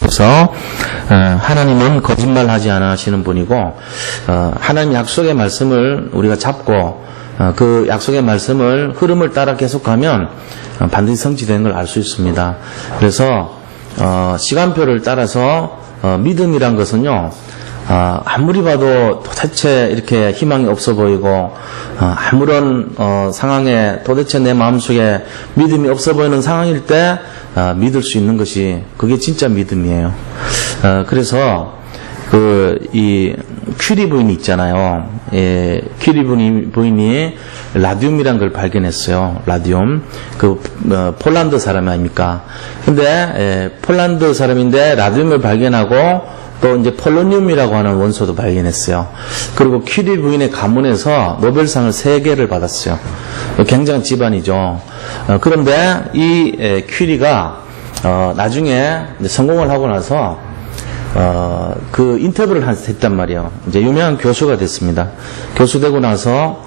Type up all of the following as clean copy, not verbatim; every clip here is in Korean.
그래서 하나님은 거짓말하지 않으시는 분이고 하나님 약속의 말씀을 우리가 잡고 그 약속의 말씀을 흐름을 따라 계속하면 반드시 성취되는 걸 알 수 있습니다. 그래서 시간표를 따라서 믿음이란 것은요, 아무리 봐도 도대체 이렇게 희망이 없어 보이고 아무런 상황에 도대체 내 마음속에 믿음이 없어 보이는 상황일 때 믿을 수 있는 것이 그게 진짜 믿음이에요. 그래서 이 퀴리 부인이 있잖아요. 퀴리 부인이 라듐이란 걸 발견했어요. 라듐. 폴란드 사람 아닙니까? 근데 폴란드 사람인데 라듐을 발견하고 또 이제 폴로늄이라고 하는 원소도 발견했어요. 그리고 퀴리 부인의 가문에서 노벨상을 3개를 받았어요. 굉장한 집안이죠. 그런데 이 퀴리가 나중에 성공을 하고 나서 그 인터뷰를 했단 말이에요. 이제 유명한 교수가 됐습니다. 교수 되고 나서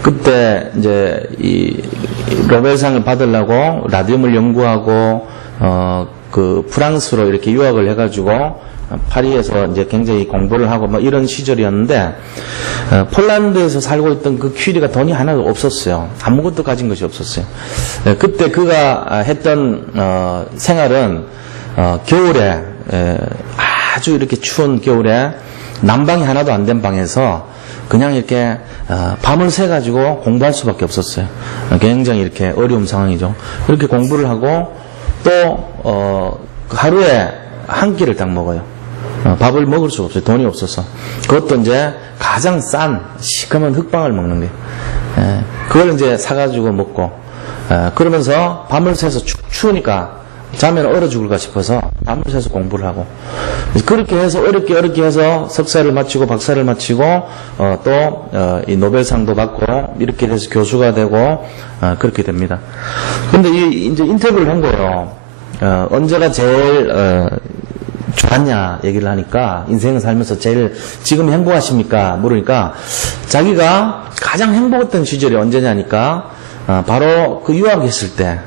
그때 이제 이 노벨상을 받으려고 라듐을 연구하고 그 프랑스로 이렇게 유학을 해가지고 파리에서 이제 굉장히 공부를 하고 뭐 이런 시절이었는데 폴란드에서 살고 있던 그 퀴리가 돈이 하나도 없었어요. 아무것도 가진 것이 없었어요. 그때 그가 했던 생활은 겨울에 아주 이렇게 추운 겨울에 난방이 하나도 안 된 방에서 그냥 이렇게 밤을 새가지고 공부할 수밖에 없었어요. 굉장히 이렇게 어려운 상황이죠. 그렇게 공부를 하고 또 하루에 한 끼를 딱 먹어요. 밥을 먹을 수가 없어요. 돈이 없어서. 그것도 이제 가장 싼 시커먼 흑빵을 먹는 거예요. 그걸 이제 사가지고 먹고 그러면서 밤을 새서 추우니까 자면 얼어 죽을까 싶어서 밤을 새서 공부를 하고 그렇게 해서 어렵게 해서 석사를 마치고 박사를 마치고 또 이 노벨상도 받고 이렇게 돼서 교수가 되고 그렇게 됩니다. 근데 이제 인터뷰를 한 거예요. 언제가 제일 좋았냐 얘기를 하니까 인생을 살면서 제일 지금 행복하십니까 물으니까 자기가 가장 행복했던 시절이 언제냐니까 바로 그 유학했을 때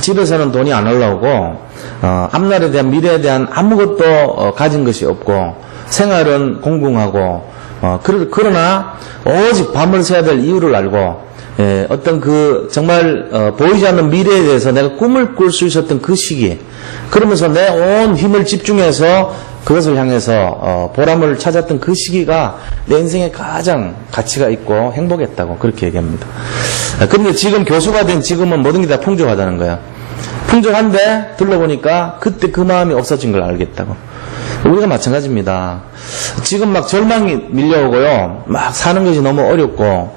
집에서는 돈이 안 올라오고 앞날에 대한 미래에 대한 아무것도 가진 것이 없고 생활은 공공하고 그러나 오직 밤을 새야 될 이유를 알고 어떤 그 정말 보이지 않는 미래에 대해서 내가 꿈을 꿀 수 있었던 그 시기 그러면서 내 온 힘을 집중해서 그것을 향해서 보람을 찾았던 그 시기가 내 인생에 가장 가치가 있고 행복했다고 그렇게 얘기합니다. 그런데 지금 교수가 된 지금은 모든 게 다 풍족하다는 거야. 풍족한데 둘러보니까 그때 그 마음이 없어진 걸 알겠다고. 우리가 마찬가지입니다. 지금 막 절망이 밀려오고요. 막 사는 것이 너무 어렵고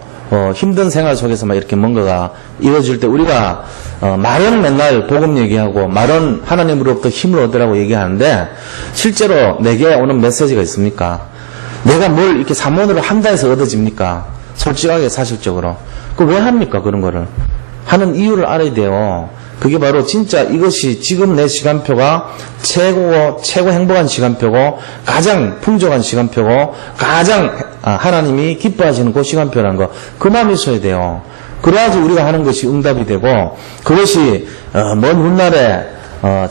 힘든 생활 속에서 막 이렇게 뭔가가 이루어질 때 우리가 말은 맨날 복음 얘기하고 말은 하나님으로부터 힘을 얻으라고 얘기하는데 실제로 내게 오는 메시지가 있습니까? 내가 뭘 이렇게 사모으로 한다 해서 얻어집니까? 솔직하게 사실적으로. 왜 합니까? 그런 거를. 하는 이유를 알아야 돼요. 그게 바로 진짜 이것이 지금 내 시간표가 최고 행복한 시간표고 가장 풍족한 시간표고 가장 하나님이 기뻐하시는 그 시간표라는 거. 그 마음이 있어야 돼요. 그래야지 우리가 하는 것이 응답이 되고 그것이 먼 훗날에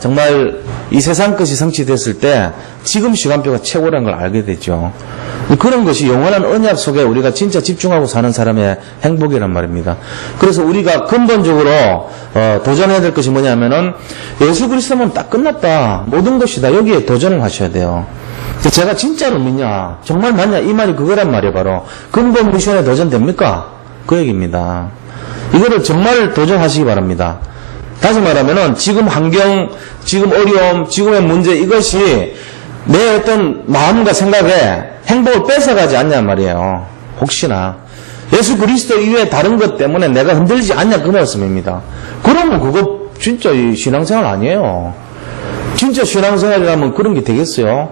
정말 이 세상 것이 성취됐을 때 지금 시간표가 최고라는 걸 알게 되죠. 그런 것이 영원한 언약 속에 우리가 진짜 집중하고 사는 사람의 행복이란 말입니다. 그래서 우리가 근본적으로 도전해야 될 것이 뭐냐면은 예수 그리스도면 딱 끝났다. 모든 것이 다 여기에 도전을 하셔야 돼요. 제가 진짜로 믿냐? 정말 맞냐? 이 말이 그거란 말이에요. 바로 근본 미션에 도전됩니까? 그 얘기입니다. 이거를 정말 도전하시기 바랍니다. 다시 말하면은 지금 환경, 지금 어려움, 지금의 문제 이것이 내 어떤 마음과 생각에 행복을 뺏어가지 않냐 말이에요. 혹시나 예수 그리스도 이외에 다른 것 때문에 내가 흔들리지 않냐 그 말씀입니다. 그러면 그거 진짜 신앙생활 아니에요. 진짜 신앙생활이라면 그런 게 되겠어요?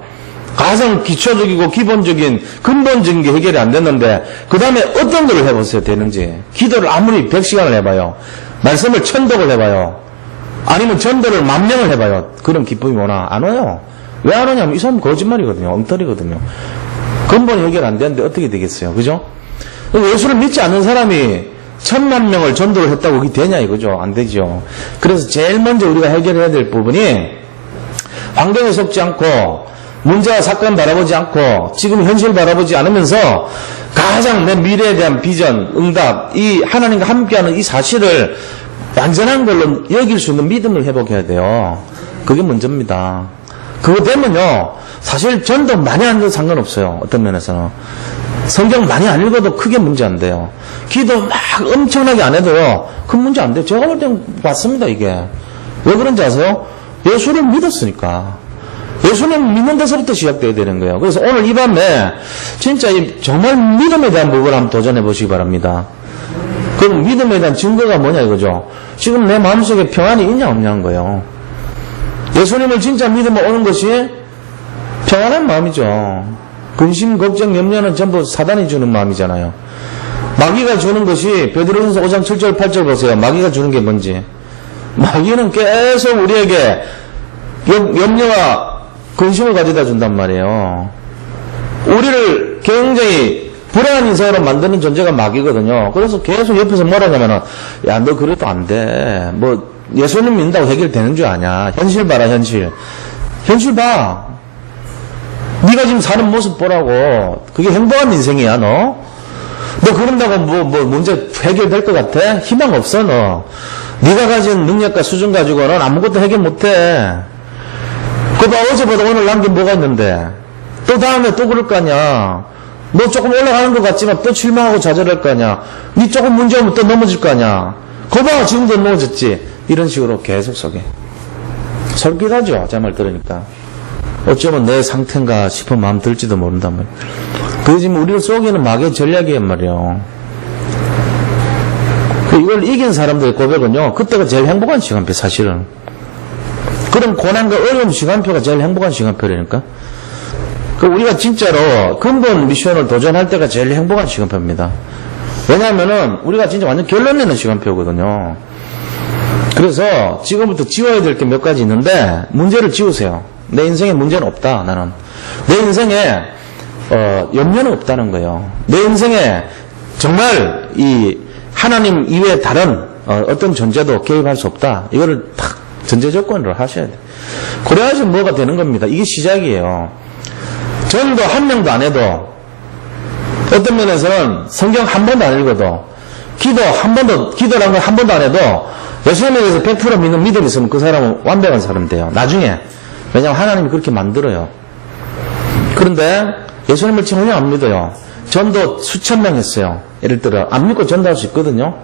가장 기초적이고 기본적인 근본적인 게 해결이 안 됐는데 그 다음에 어떤 걸 해보세요 되는지. 기도를 아무리 100시간을 해봐요. 말씀을 1000독을 해봐요. 아니면 전도를 10,000명을 해봐요. 그런 기쁨이 오나? 안 와요. 왜 안 오냐면 이 사람은 거짓말이거든요. 엉터리거든요. 근본이 해결 안 되는데 어떻게 되겠어요? 그죠? 예수를 믿지 않는 사람이 10,000,000명을 전도를 했다고 그게 되냐 이거죠? 안 되죠. 그래서 제일 먼저 우리가 해결해야 될 부분이 환경에 속지 않고 문제와 사건 바라보지 않고 지금 현실 바라보지 않으면서 가장 내 미래에 대한 비전, 응답, 이 하나님과 함께하는 이 사실을 완전한 걸로 여길 수 있는 믿음을 회복해야 돼요. 그게 문제입니다. 그거 되면요, 사실 전도 많이 안 해도 상관없어요. 어떤 면에서는. 성경 많이 안 읽어도 크게 문제 안 돼요. 기도 막 엄청나게 안 해도요, 큰 문제 안 돼요. 제가 볼 땐 맞습니다, 이게. 왜 그런지 아세요? 예수를 믿었으니까. 예수는 믿는 데서부터 시작돼야 되는 거예요. 그래서 오늘 이 밤에 진짜 정말 믿음에 대한 부분을 한번 도전해 보시기 바랍니다. 그럼 믿음에 대한 증거가 뭐냐 이거죠. 지금 내 마음속에 평안이 있냐 없냐는 거예요. 예수님을 진짜 믿으면 오는 것이 평안한 마음이죠. 근심, 걱정, 염려는 전부 사단이 주는 마음이잖아요. 마귀가 주는 것이 베드로전서 5장 7절 8절 보세요. 마귀가 주는 게 뭔지. 마귀는 계속 우리에게 염려와 근심을 가져다 준단 말이에요. 우리를 굉장히 불안한 인생으로 만드는 존재가 마귀거든요. 그래서 계속 옆에서 뭐라 하냐면은, 야, 너 그래도 안 돼. 뭐, 예수님 믿는다고 해결되는 줄 아냐. 현실 봐라, 현실. 현실 봐. 네가 지금 사는 모습 보라고. 그게 행복한 인생이야, 너. 너 그런다고 뭐 문제 해결될 것 같아? 희망 없어, 너. 네가 가진 능력과 수준 가지고는 아무것도 해결 못해. 그봐 어제보다 오늘 남긴 뭐가 있는데 또 다음에 또 그럴 거 아니야. 너 조금 올라가는 것 같지만 또 실망하고 좌절할 거 아니야. 네 조금 문제 오면 또 넘어질 거 아니야. 거봐 지금도 넘어졌지. 이런 식으로 계속 속에 솔깃하죠. 제 말 들으니까 어쩌면 내 상태인가 싶은 마음 들지도 모른단 말이야. 그게 지금 우리를 속이는 마귀의 전략이란 말이에요. 이걸 이긴 사람들의 고백은요, 그때가 제일 행복한 시간표 사실은. 그런 고난과 어려움 시간표가 제일 행복한 시간표라니까. 우리가 진짜로 근본 미션을 도전할 때가 제일 행복한 시간표입니다. 왜냐하면은 우리가 진짜 완전 결론 내는 시간표거든요. 그래서 지금부터 지워야 될 게 몇 가지 있는데 문제를 지우세요. 내 인생에 문제는 없다. 나는 내 인생에 염려는 없다는 거예요. 내 인생에 정말 이 하나님 이외에 다른 어떤 존재도 개입할 수 없다. 이거를 탁 전제 조건으로 하셔야 돼요. 그래야지 뭐가 되는 겁니다. 이게 시작이에요. 전도 한 명도 안 해도, 어떤 면에서는 성경 한 번도 안 읽어도, 기도라는 걸 한 번도 안 해도, 예수님에 대해서 100% 믿는 믿음이 있으면 그 사람은 완벽한 사람 돼요. 나중에. 왜냐하면 하나님이 그렇게 만들어요. 그런데 예수님을 전혀 안 믿어요. 전도 수천 명 했어요. 예를 들어, 안 믿고 전도할 수 있거든요.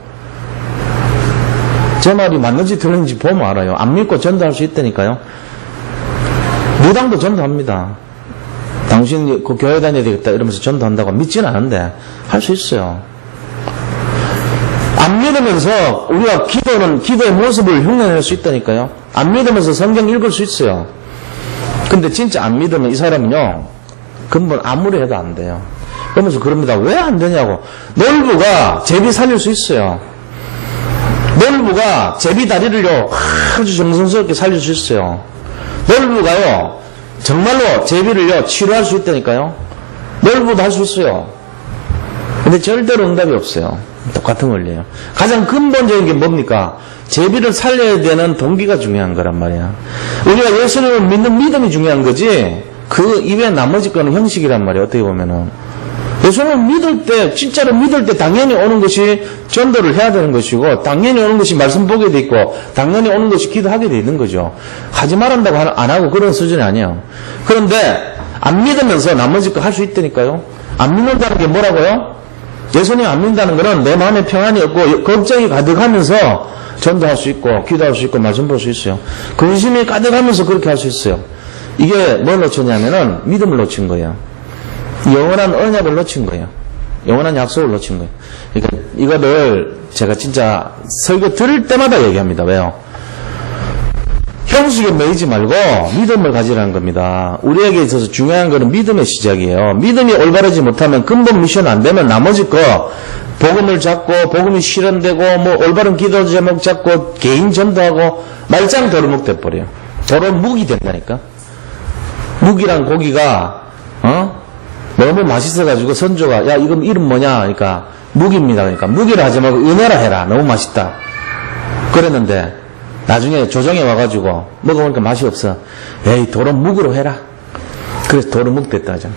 제 말이 맞는지 틀린지 보면 알아요. 안 믿고 전도할 수 있다니까요. 무당도 전도합니다. 당신 그 교회 다녀야 되겠다 이러면서 전도한다고 믿지는 않은데 할 수 있어요. 안 믿으면서 우리가 기도의 모습을 흉내낼 수 있다니까요. 안 믿으면서 성경 읽을 수 있어요. 근데 진짜 안 믿으면 이 사람은요, 근본 아무리 해도 안 돼요. 그러면서 그럽니다. 왜 안 되냐고. 놀부가 제비 살릴 수 있어요. 놀부가 제비 다리를요, 아주 정성스럽게 살릴 수 있어요. 놀부가요, 정말로 제비를요, 치료할 수 있다니까요. 놀부도 할 수 있어요. 근데 절대로 응답이 없어요. 똑같은 원리예요. 가장 근본적인 게 뭡니까? 제비를 살려야 되는 동기가 중요한 거란 말이야. 우리가 예수님을 믿는 믿음이 중요한 거지, 그 이외에 나머지 거는 형식이란 말이야, 어떻게 보면은. 예수님을 믿을 때, 진짜로 믿을 때 당연히 오는 것이 전도를 해야 되는 것이고, 당연히 오는 것이 말씀 보게 돼 있고, 당연히 오는 것이 기도하게 돼 있는 거죠. 하지 말한다고 안 하고 그런 수준이 아니에요. 그런데 안 믿으면서 나머지 거 할 수 있다니까요. 안 믿는다는 게 뭐라고요? 예수님 안 믿는다는 거는 내 마음에 평안이 없고 걱정이 가득하면서 전도할 수 있고 기도할 수 있고 말씀 볼 수 있어요. 근심이 가득하면서 그렇게 할 수 있어요. 이게 뭘 놓쳤냐면은 믿음을 놓친 거예요. 영원한 언약을 놓친 거예요. 영원한 약속을 놓친 거예요. 그러니까 이거를 제가 진짜 설교 들을 때마다 얘기합니다. 왜요? 형식에 매이지 말고 믿음을 가지라는 겁니다. 우리에게 있어서 중요한 거는 믿음의 시작이에요. 믿음이 올바르지 못하면 근본 미션 안 되면 나머지 거 복음을 잡고 복음이 실현되고 뭐 올바른 기도 제목 잡고 개인 전도하고 말짱 도루묵 돼버려요. 도루묵이 된다니까. 묵이란 고기가 너무 맛있어가지고 선조가 야 이거 이름 뭐냐 그러니까 묵입니다. 그러니까 묵이라 하지 말고 은혜라 해라. 너무 맛있다. 그랬는데 나중에 조정에 와가지고 먹어보니까 맛이 없어. 에이, 도루묵으로 해라. 그래서 도루묵 됐다 하죠.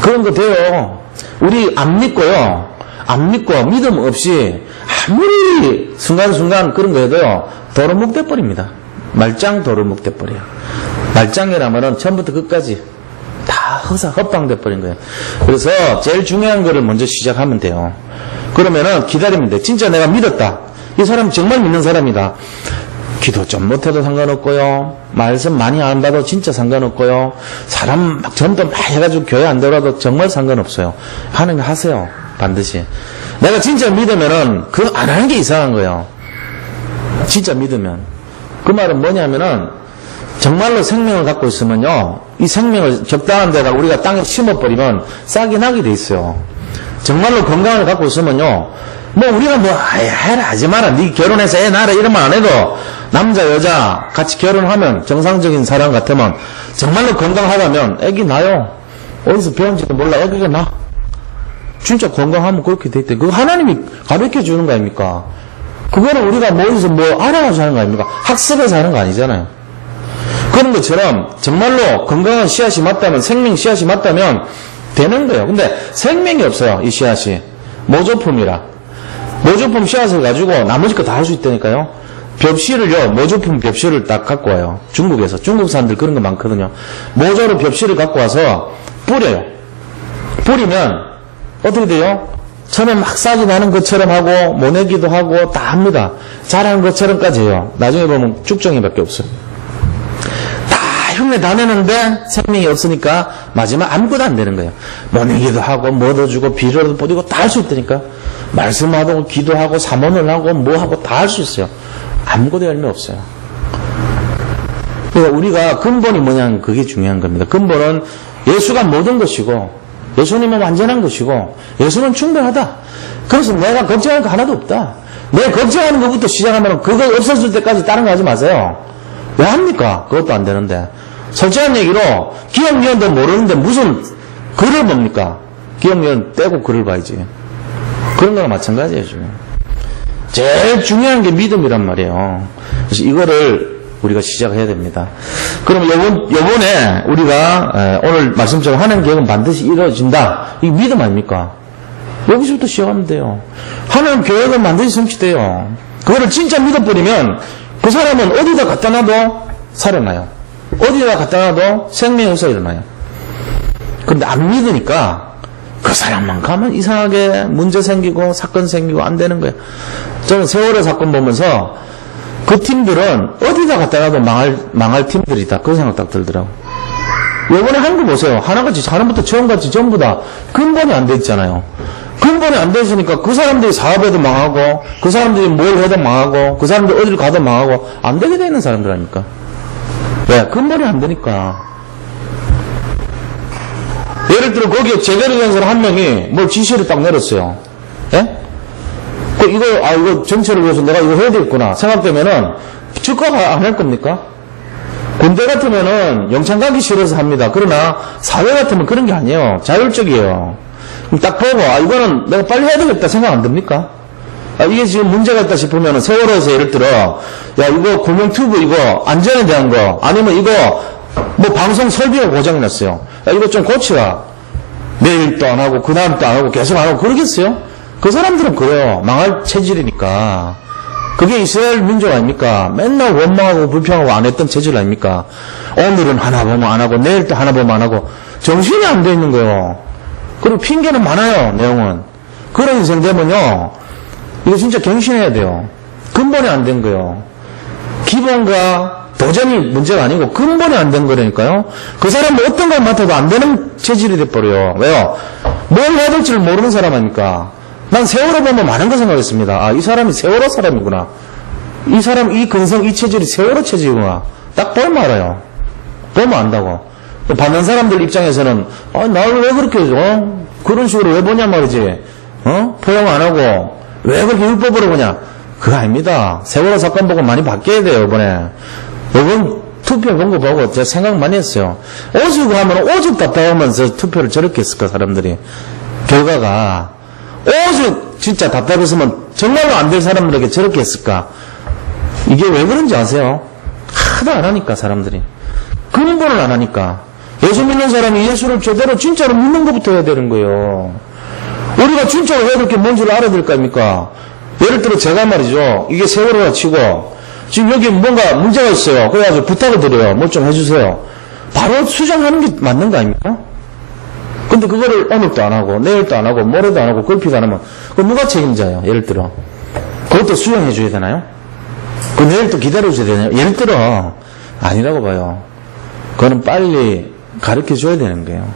그런 거 돼요. 우리 안 믿고요. 안 믿고 믿음 없이 아무리 순간순간 그런 거 해도요. 도루묵 돼버립니다. 말짱 도루묵 돼버려요. 말짱이라면은 처음부터 끝까지 다 헛방 돼버린 거예요. 그래서 제일 중요한 거를 먼저 시작하면 돼요. 그러면은 기다리면 돼. 진짜 내가 믿었다. 이 사람 정말 믿는 사람이다. 기도 좀 못해도 상관없고요. 말씀 많이 안 봐도 진짜 상관없고요. 사람 막 전도 막 해가지고 교회 안 들어가도 정말 상관없어요. 하는 거 하세요. 반드시. 내가 진짜 믿으면은 그거 안 하는 게 이상한 거예요. 진짜 믿으면. 그 말은 뭐냐면은 정말로 생명을 갖고 있으면요. 이 생명을 적당한 데다 우리가 땅에 심어버리면 싹이 나게 돼 있어요. 정말로 건강을 갖고 있으면요. 뭐 우리가 뭐 해라 하지 마라 네 결혼해서 애 낳아라 이런 말 안 해도 남자 여자 같이 결혼하면 정상적인 사람 같으면 정말로 건강하다면 애기 나요. 어디서 배운지도 몰라 애기가 나. 진짜 건강하면 그렇게 돼 있대. 그거 하나님이 가르쳐 주는 거 아닙니까? 그거는 우리가 어디서 뭐 알아가지고 하는 거 아닙니까? 학습해서 하는 거 아니잖아요. 그런 것처럼 정말로 건강한 씨앗이 맞다면 생명 씨앗이 맞다면 되는 거예요. 근데 생명이 없어요. 이 씨앗이 모조품이라. 모조품 씨앗을 가지고 나머지 거 다 할 수 있다니까요. 벽실을요, 모조품 벽실을 딱 갖고 와요. 중국에서. 중국 사람들 그런 거 많거든요. 모조로 벽실을 갖고 와서 뿌려요. 뿌리면 어떻게 돼요? 처음에 막 싹이 나는 것처럼 하고 모내기도 하고 다 합니다. 잘하는 것처럼까지 해요. 나중에 보면 쭉정이밖에 없어요. 다 흉내 다 내는데 생명이 없으니까 마지막 아무것도 안 되는 거예요. 모내기도 하고 뭐도 주고 비료도 뿌리고 다 할 수 있다니까. 말씀하고 기도하고 사모를 하고 뭐하고 다 할 수 있어요. 아무것도 열매 없어요. 그러니까 우리가 근본이 뭐냐면 그게 중요한 겁니다. 근본은 예수가 모든 것이고 예수님은 완전한 것이고 예수는 충분하다. 그래서 내가 걱정할 거 하나도 없다. 내가 걱정하는 것부터 시작하면 그거 없어질 때까지 다른 거 하지 마세요. 왜 합니까? 그것도 안 되는데. 솔직한 얘기로 기억력도 모르는데 무슨 글을 봅니까? 기억력은 떼고 글을 봐야지. 그런 거랑 마찬가지예요, 지금. 제일 중요한 게 믿음이란 말이에요. 그래서 이거를 우리가 시작해야 됩니다. 그럼 요번에 우리가 오늘 말씀처럼 하는 계획은 반드시 이루어진다. 이게 믿음 아닙니까? 여기서부터 시작하면 돼요. 하는 계획은 반드시 성취돼요. 그거를 진짜 믿어버리면 그 사람은 어디다 갖다 놔도 살아나요. 어디다 갖다 놔도 생명이 없어 일어나요. 그런데 안 믿으니까 그 사람만 가면 이상하게 문제 생기고 사건 생기고 안 되는 거예요. 저는 세월호 사건 보면서 그 팀들은 어디다 갖다 놔도 망할 팀들이다. 그런 생각 딱 들더라고. 이번에 한 거 보세요. 하나같이 하나부터 처음같이 전부 다 근본이 안 돼 있잖아요. 근본이 안 돼 있으니까 그 사람들이 사업에도 망하고 그 사람들이 뭘 해도 망하고 그 사람들이 어디를 가도 망하고 안 되게 돼 있는 사람들 아닙니까? 왜? 근본이 안 되니까. 예를 들어 거기에 제대로 된 사람 한 명이 뭘 지시를 딱 내렸어요. 예? 이거 정치를 위해서 내가 이거 해야 되겠구나 생각되면은 즉각 안 할 겁니까? 군대 같으면은 영창 가기 싫어서 합니다. 그러나 사회 같으면 그런 게 아니에요. 자율적이에요. 그럼 딱 보고 이거는 내가 빨리 해야 되겠다 생각 안 듭니까? 이게 지금 문제가 있다 싶으면은 세월호에서 예를 들어 이거 공영 튜브 이거 안전에 대한 거 아니면 이거 뭐 방송 설비가 고장이 났어요. 이거 좀 고치라. 내일도 안 하고 그다음도 안 하고 계속 안 하고 그러겠어요? 그 사람들은 그래요. 망할 체질이니까. 그게 이스라엘 민족 아닙니까? 맨날 원망하고 불평하고 안 했던 체질 아닙니까? 오늘은 하나 보면 안 하고 내일 또 하나 보면 안 하고 정신이 안 돼 있는 거예요. 그리고 핑계는 많아요. 내용은. 그런 인생 되면요. 이거 진짜 갱신해야 돼요. 근본이 안 된 거예요. 기본과 도전이 문제가 아니고 근본이 안 된 거라니까요. 그 사람은 어떤 걸 맡아도 안 되는 체질이 돼버려요. 왜요? 뭘 해야 될지를 모르는 사람 아닙니까? 난 세월호 보면 많은 거 생각했습니다. 이 사람이 세월호 사람이구나. 이 사람, 이 근성, 이 체질이 세월호 체질이구나. 딱 보면 알아요. 보면 안다고. 받는 사람들 입장에서는, 나를 왜 그렇게, 그런 식으로 왜 보냐 말이지. 포용 안 하고, 왜 그렇게 율법으로 보냐. 그거 아닙니다. 세월호 사건 보고 많이 바뀌어야 돼요, 이번에. 이번 투표 본 거 보고 제가 생각 많이 했어요. 오죽 하면 오죽 답답하면서 투표를 저렇게 했을까, 사람들이. 결과가. 오죽 진짜 답답했으면 정말로 안 될 사람들에게 저렇게 했을까. 이게 왜 그런지 아세요? 하도 안 하니까, 사람들이. 근본을 안 하니까. 예수 믿는 사람이 예수를 제대로 진짜로 믿는 것부터 해야 되는 거예요. 우리가 진짜로 해야 될 게 뭔지를 알아야 될 거 아닙니까? 예를 들어 제가 말이죠. 이게 세월호라 치고 지금 여기 뭔가 문제가 있어요. 그래가지고 부탁을 드려요. 뭐 좀 해주세요. 바로 수정하는 게 맞는 거 아닙니까? 근데 그거를 오늘도 안 하고 내일도 안 하고 모레도 안 하고 걸피도 안 하면 그럼 누가 책임져요? 예를 들어 그것도 수정해 줘야 되나요? 그 내일 또 기다려줘야 되나요? 예를 들어 아니라고 봐요. 그거는 빨리 가르쳐 줘야 되는 거예요.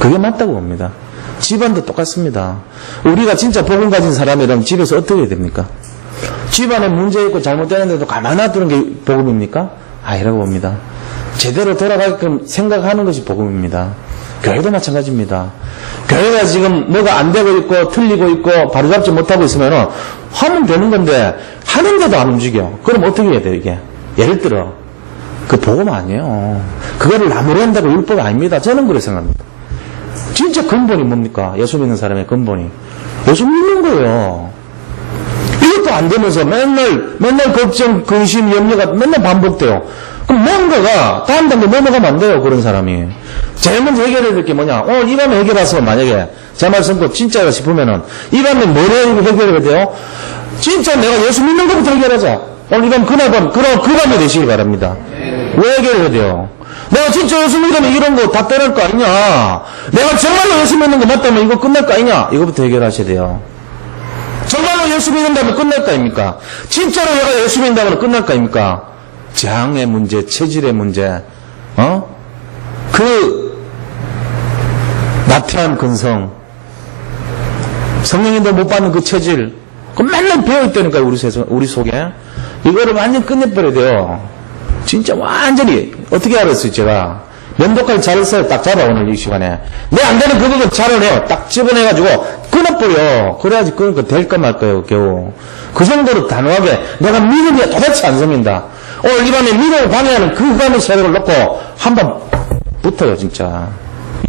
그게 맞다고 봅니다. 집안도 똑같습니다. 우리가 진짜 복음 가진 사람이라면 집에서 어떻게 해야 됩니까? 집안에 문제 있고 잘못되는데도 가만 놔두는 게 복음입니까? 아니라고 봅니다. 제대로 돌아가게끔 생각하는 것이 복음입니다. 교회도 마찬가지입니다. 교회가 지금 뭐가 안 되고 있고 틀리고 있고 바로잡지 못하고 있으면 하면 되는 건데 하는데도 안 움직여. 그럼 어떻게 해야 돼요 이게? 예를 들어 그 복음 아니에요. 그거를 나무란다고 율법 아닙니다. 저는 그렇게 생각합니다. 진짜 근본이 뭡니까? 예수 믿는 사람의 근본이 예수 믿는 거예요. 이것도 안 되면서 맨날 걱정, 근심, 염려가 맨날 반복돼요. 그럼 뭔가가 다음 단계 넘어가면 안 돼요. 그런 사람이 제일 먼저 해결해야 될 게 뭐냐? 오늘 이 밤에 해결해서 만약에 제 말 듣고 진짜가 싶으면은 이 밤에 뭘 해결해야 돼요? 진짜 내가 예수 믿는 것부터 해결하자. 오늘 이 밤 그날 밤 그 밤이 되시길 바랍니다. 왜 해결해야 돼요? 내가 진짜 예수 믿으면 이런 거 다 떠날 거 아니냐? 내가 정말로 예수 믿는 거 맞다면 이거 끝날 거 아니냐? 이거부터 해결하셔야 돼요. 정말로 예수 믿는다면 끝날 거 아닙니까? 진짜로 내가 예수 믿는다면 끝날 거 아닙니까? 장의 문제, 체질의 문제, 그 나태한 근성, 성령님도 못 받는 그 체질, 그 맨날 배어있다니까요, 우리 속에. 이거를 완전히 끝내버려야 돼요. 진짜 완전히, 어떻게 알았어요, 제가? 면도까지 잘했어요. 딱 잡아, 오늘 이 시간에. 내 안 되는 그거 잘라내요. 딱 집어내가지고, 끊어버려. 그래야지 끊을 거 될까 말까요, 겨우. 그 정도로 단호하게, 내가 믿음이 도대체 안 생긴다. 오늘 이 밤에 믿음을 방해하는 그 흑암의 세력을 놓고, 한 번 붙어요, 진짜.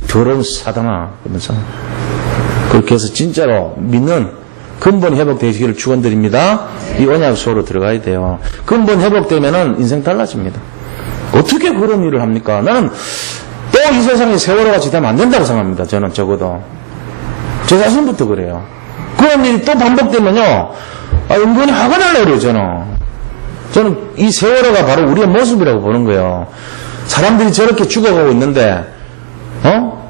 이 더러운 사단아. 그러면서. 그렇게 해서 진짜로 믿는 근본 회복되시기를 축원드립니다. 이 언약 수호로 들어가야 돼요. 근본 회복되면은 인생 달라집니다. 어떻게 그런 일을 합니까? 나는 또 이 세상에 세월호 같이 되면 안 된다고 생각합니다. 저는 적어도. 제 자신부터 그래요. 그런 일이 또 반복되면요. 은근히 화가 날려고 그래요, 저는 이 세월호가 바로 우리의 모습이라고 보는 거예요. 사람들이 저렇게 죽어가고 있는데,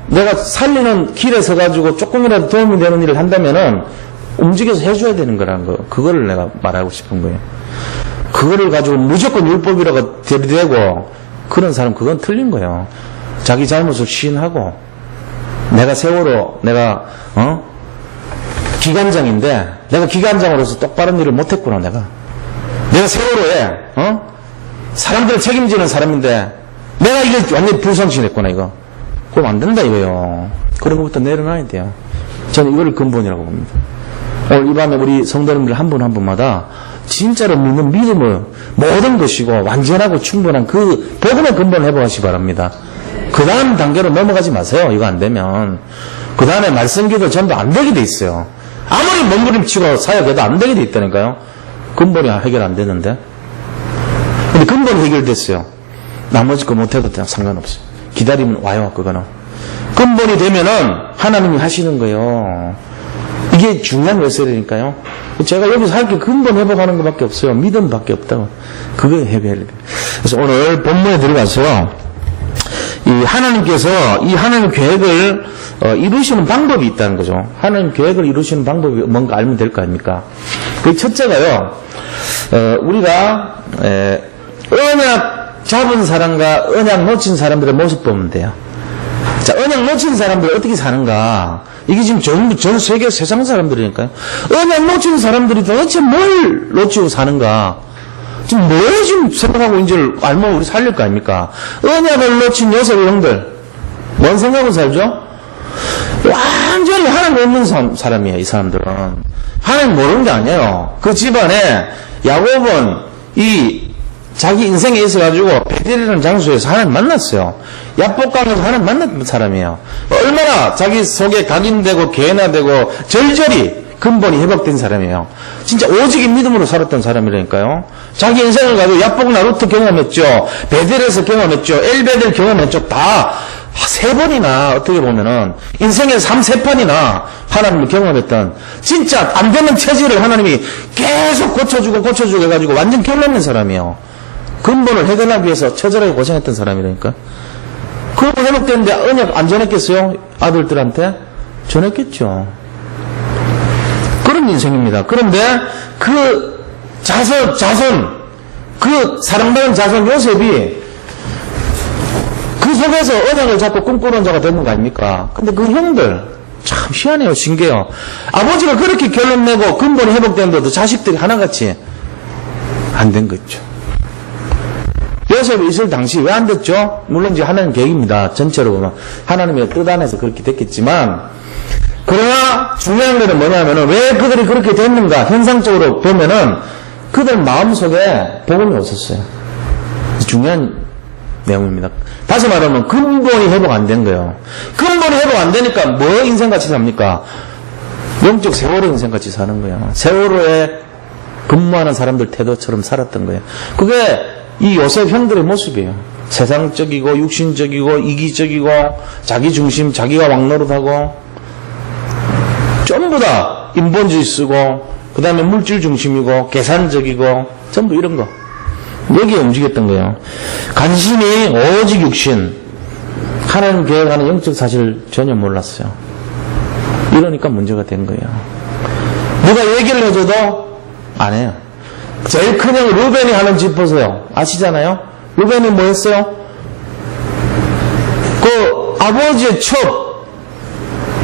내가 살리는 길에 서가지고 조금이라도 도움이 되는 일을 한다면은 움직여서 해줘야 되는 거라는 거. 그거를 내가 말하고 싶은 거예요. 그거를 가지고 무조건 율법이라고 들이대고 그런 사람 그건 틀린 거예요. 자기 잘못을 시인하고 내가 세월호 내가 기관장인데 내가 기관장으로서 똑바른 일을 못했구나 내가 세월호에 사람들을 책임지는 사람인데 내가 이게 완전히 불성실했구나 이거. 그럼 안 된다 이거요. 그런 것부터 내려놔야 돼요. 저는 이거를 근본이라고 봅니다. 오늘 이 밤에 우리 성도님들 한 분 한 분마다 진짜로 믿는 믿음을 모든 것이고 완전하고 충분한 그 복음의 근본을 회복하시기 바랍니다. 그 다음 단계로 넘어가지 마세요. 이거 안 되면. 그 다음에 말씀기도 전부 안 되게 돼 있어요. 아무리 몸부림치고 사역해도 안 되게 돼 있다니까요. 근본이 해결 안 되는데. 근데 근본이 해결됐어요. 나머지 거 못해도 상관없어요. 기다리면 와요. 그거는. 근본이 되면은 하나님이 하시는 거예요. 이게 중요한 메시지니까요. 제가 여기서 할 게 근본 회복하는 것밖에 없어요. 믿음밖에 없다고. 그거 해결해야 돼요. 그래서 오늘 본문에 들어가서 이 하나님께서 이 하나님 계획을 이루시는 방법이 있다는 거죠. 하나님 계획을 이루시는 방법이 뭔가 알면 될 거 아닙니까? 그 첫째가요. 우리가 언약 잡은 사람과 언약 놓친 사람들의 모습 보면 돼요. 자, 언약 놓친 사람들 어떻게 사는가? 이게 지금 전 세계 세상 사람들이니까요. 언약 놓친 사람들이 도대체 뭘 놓치고 사는가? 지금 뭘 지금 생각하고 있는지를 알면 우리 살릴 거 아닙니까? 언약을 놓친 녀석의 형들. 뭔 생각으로 살죠? 완전히 하나님 없는 사람이에요, 이 사람들은. 하나님 모르는 게 아니에요. 그 집안에 야곱은 자기 인생에 있어가지고 베델이라는 장소에서 하나님 만났어요. 야복강에서 하나님 만났던 사람이에요. 얼마나 자기 속에 각인되고 개나되고 절절히 근본이 회복된 사람이에요. 진짜 오직의 믿음으로 살았던 사람이라니까요. 자기 인생을 가지고 야복 나루트 경험했죠. 베델에서 경험했죠. 엘베델 경험했죠. 다 3번이나 어떻게 보면은 인생의 3판이나 하나님을 경험했던 진짜 안 되는 체질을 하나님이 계속 고쳐주고 해가지고 완전 결론낸 사람이에요. 근본을 해결하기 위해서 처절하게 고생했던 사람이라니까. 그러고 회복됐는데 언약 안 전했겠어요? 아들들한테? 전했겠죠. 그런 인생입니다. 그런데 그 자손, 그 사랑받은 자손 요셉이 그 속에서 언약을 잡고 꿈꾸는 자가 되는 거 아닙니까? 근데 그 형들, 참 희한해요, 신기해요. 아버지가 그렇게 결론 내고 근본이 회복되는데도 자식들이 하나같이 안 된 거죠. 요셉이 있을 당시 왜 안 됐죠? 물론 이제 하나님 계획입니다. 전체로 보면. 하나님의 뜻 안에서 그렇게 됐겠지만, 그러나 중요한 것은 뭐냐면은 왜 그들이 그렇게 됐는가? 현상적으로 보면은 그들 마음속에 복음이 없었어요. 중요한 내용입니다. 다시 말하면 근본이 회복 안 된 거예요. 근본이 회복 안 되니까 뭐 인생같이 삽니까? 영적 세월호 인생같이 사는 거예요. 세월호에 근무하는 사람들 태도처럼 살았던 거예요. 그게 이 요셉 형들의 모습이에요. 세상적이고 육신적이고 이기적이고 자기 중심, 자기가 왕노릇하고 전부 다 인본주의 쓰고 그 다음에 물질 중심이고 계산적이고 전부 이런 거 여기에 움직였던 거예요. 관심이 오직 육신, 하나님 계획하는 영적 사실을 전혀 몰랐어요. 이러니까 문제가 된 거예요. 누가 얘기를 해줘도 안 해요. 제일 큰 형 루벤이 하는 짓 보세요. 아시잖아요? 루벤이 뭐 했어요? 그 아버지의 첩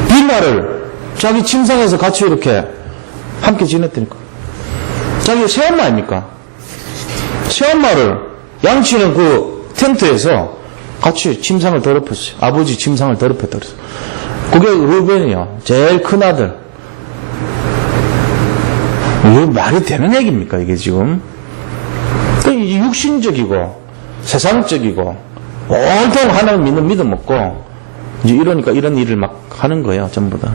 비나를 자기 침상에서 같이 이렇게 함께 지냈다니까. 자기 새엄마 아닙니까? 새엄마를 양치는 그 텐트에서 같이 침상을 더럽혔어요. 아버지 침상을 더럽혔다 그랬어요. 그게 루벤이요. 제일 큰 아들. 이게 말이 되는 얘기입니까, 이게 지금? 육신적이고, 세상적이고, 온통 하나님 믿는 믿음 없고, 이제 이러니까 이런 일을 막 하는 거예요, 전부 다.